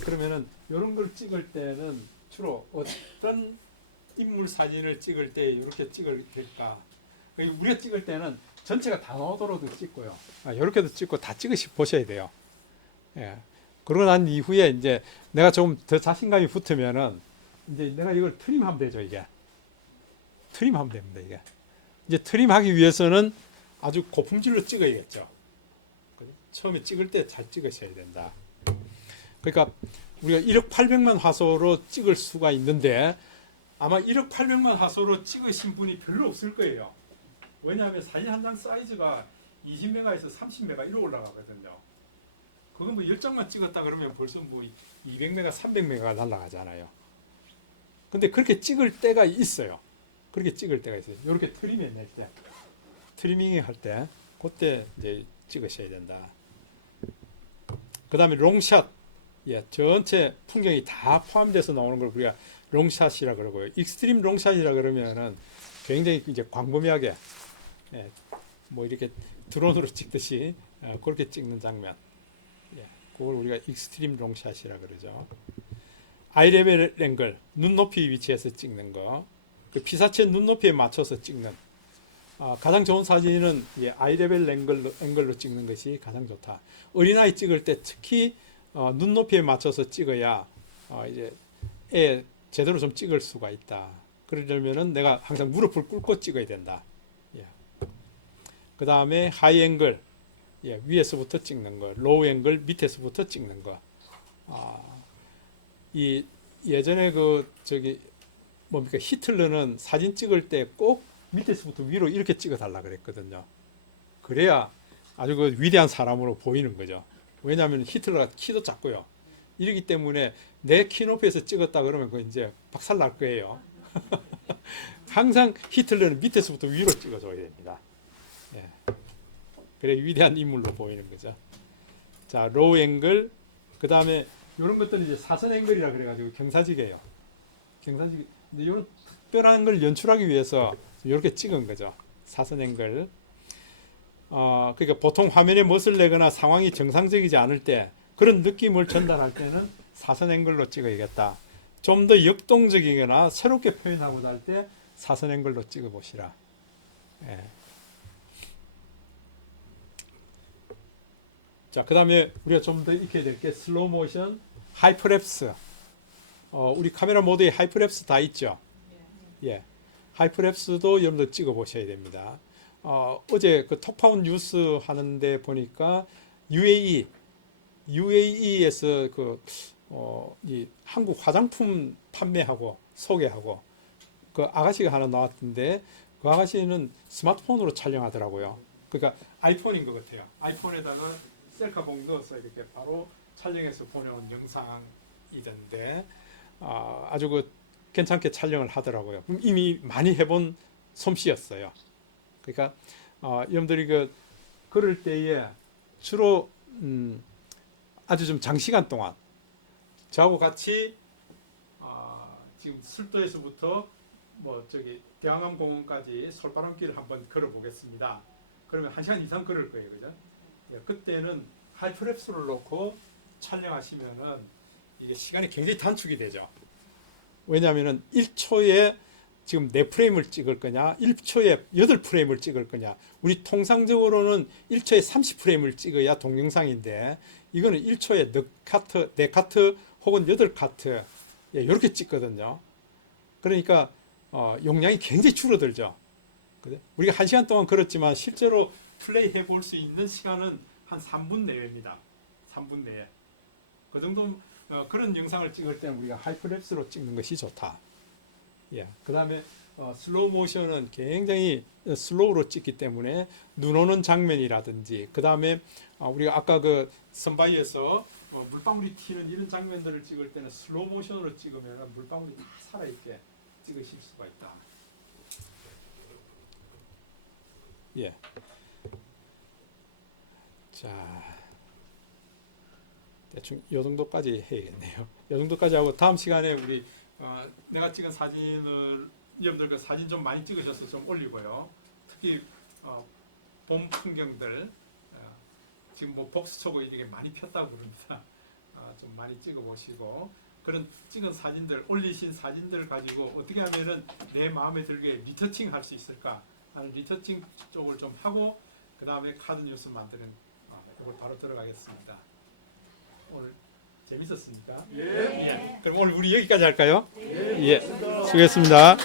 그러면은 이런 걸 찍을 때는 주로 어떤 인물 사진을 찍을 때 이렇게 찍을 될까? 우리가 찍을 때는 전체가 다 나오도록도 찍고요. 이렇게도 찍고 다 찍으시 보셔야 돼요. 예. 그러고 난 이후에 이제 내가 조금 더 자신감이 붙으면은 이제 내가 이걸 트림하면 되죠, 이게. 트림하면 됩니다, 이게. 이제 트림하기 위해서는 아주 고품질로 찍어야겠죠. 처음에 찍을 때 잘 찍으셔야 된다. 그러니까 우리가 1억 800만 화소로 찍을 수가 있는데 아마 1억 800만 화소로 찍으신 분이 별로 없을 거예요. 왜냐하면 사진 한 장 사이즈가 20메가에서 30메가 이렇게 올라가거든요. 그건 뭐 10장만 찍었다 그러면 벌써 뭐 200메가, 300메가 날아가잖아요. 근데 그렇게 찍을 때가 있어요. 그렇게 찍을 때가 있어요. 이렇게 트리밍 낼 때, 트리밍 할 때, 그때 이제 찍으셔야 된다. 그 다음에 롱샷, 예, 전체 풍경이 다 포함돼서 나오는 걸 우리가 롱샷이라 그러고요. 익스트림 롱샷이라 그러면은 굉장히 이제 광범위하게, 예, 뭐 이렇게 드론으로 찍듯이 그렇게 찍는 장면, 예, 그걸 우리가 익스트림 롱샷이라 그러죠. 아이 레벨 앵글, 눈높이 위치에서 찍는 거, 그 피사체 눈높이에 맞춰서 찍는. 가장 좋은 사진은 아이 레벨 앵글로 찍는 것이 가장 좋다. 어린아이 찍을 때 특히 눈높이에 맞춰서 찍어야 이제 애 제대로 좀 찍을 수가 있다. 그러려면은 내가 항상 무릎을 꿇고 찍어야 된다. 예. 그 다음에 하이 앵글, 예, 위에서부터 찍는 거, 로우 앵글 밑에서부터 찍는 거. 이 예전에 그 저기 뭡니까 히틀러는 사진 찍을 때 꼭 밑에서부터 위로 이렇게 찍어 달라 그랬거든요. 그래야 아주 그 위대한 사람으로 보이는 거죠. 왜냐하면 히틀러가 키도 작고요. 이러기 때문에 내 키 높이에서 찍었다 그러면 그 이제 박살 날 거예요. 항상 히틀러는 밑에서부터 위로 찍어줘야 됩니다. 예. 그래 위대한 인물로 보이는 거죠. 자, 로우 앵글, 그 다음에 이런 것들은 이제 사선 앵글이라 그래가지고 경사지게요. 경사지게. 근데 이런 특별한 걸 연출하기 위해서 이렇게 찍은 거죠. 사선 앵글. 그러니까 보통 화면에 멋을 내거나 상황이 정상적이지 않을 때 그런 느낌을 전달할 때는 사선 앵글로 찍어야겠다. 좀 더 역동적이거나 새롭게 표현하고자 할 때 사선 앵글로 찍어 보시라. 예. 자, 그 다음에 우리가 좀 더 익혀야 될 게 슬로우 모션, 하이퍼랩스. 우리 카메라 모드에 하이퍼랩스 다 있죠. 예. 하이퍼랩스도 여러분들 찍어 보셔야 됩니다. 어제 그 톡파운 뉴스 하는데 보니까 UAE에서 이 한국 화장품 판매하고 소개하고 그 아가씨가 하나 나왔던데 그 아가씨는 스마트폰으로 촬영하더라고요. 그러니까 아이폰인 것 같아요. 아이폰에다가 셀카봉 넣어서 이렇게 바로 촬영해서 보내온 영상이던데 아주 그 괜찮게 촬영을 하더라고요. 이미 많이 해본 솜씨였어요. 그러니까 여러분들이 그럴 때에 주로 아주 좀 장시간 동안 저하고 같이 지금 술도에서부터 뭐 저기 대왕암공원까지 솔바람길을 한번 걸어보겠습니다. 그러면 1시간 이상 걸을 거예요, 그죠? 예, 그때는 하이프랩스를 놓고 촬영하시면은 이게 시간이 굉장히 단축이 되죠. 왜냐하면은 1초에 지금 4프레임을 찍을 거냐, 1초에 8프레임을 찍을 거냐. 우리 통상적으로는 1초에 30프레임을 찍어야 동영상인데 이거는 1초에 4카트 혹은 8카트 이렇게 찍거든요. 그러니까 용량이 굉장히 줄어들죠. 우리가 1시간 동안 걸었지만 실제로 플레이 해볼 수 있는 시간은 한 3분 내외입니다. 3분 내에. 그 정도 그런 영상을 찍을 때는 우리가 하이퍼랩스로 찍는 것이 좋다. 예. 그 다음에 슬로우 모션은 굉장히 슬로우로 찍기 때문에 눈 오는 장면이라든지 그 다음에 우리가 아까 그 선바위에서 물방울이 튀는 이런 장면들을 찍을 때는 슬로우 모션으로 찍으면 물방울이 다 살아있게 찍으실 수가 있다. 예. 자, 대충 이 정도까지 해야겠네요. 이 정도까지 하고 다음 시간에 우리 내가 찍은 사진을 여러분들 그 사진 좀 많이 찍으셔서 좀 올리고요. 특히 봄 풍경들 지금 뭐 복수초고 이게 많이 폈다고 그럽니다. 좀 많이 찍어 보시고 그런 찍은 사진들 올리신 사진들 가지고 어떻게 하면은 내 마음에 들게 리터칭 할 수 있을까 하는 리터칭 쪽을 좀 하고 그 다음에 카드 뉴스 만드는 이걸 바로 들어가겠습니다. 오늘 재밌었습니까? 예. 그럼 오늘 우리 여기까지 할까요? 예. 수고했습니다.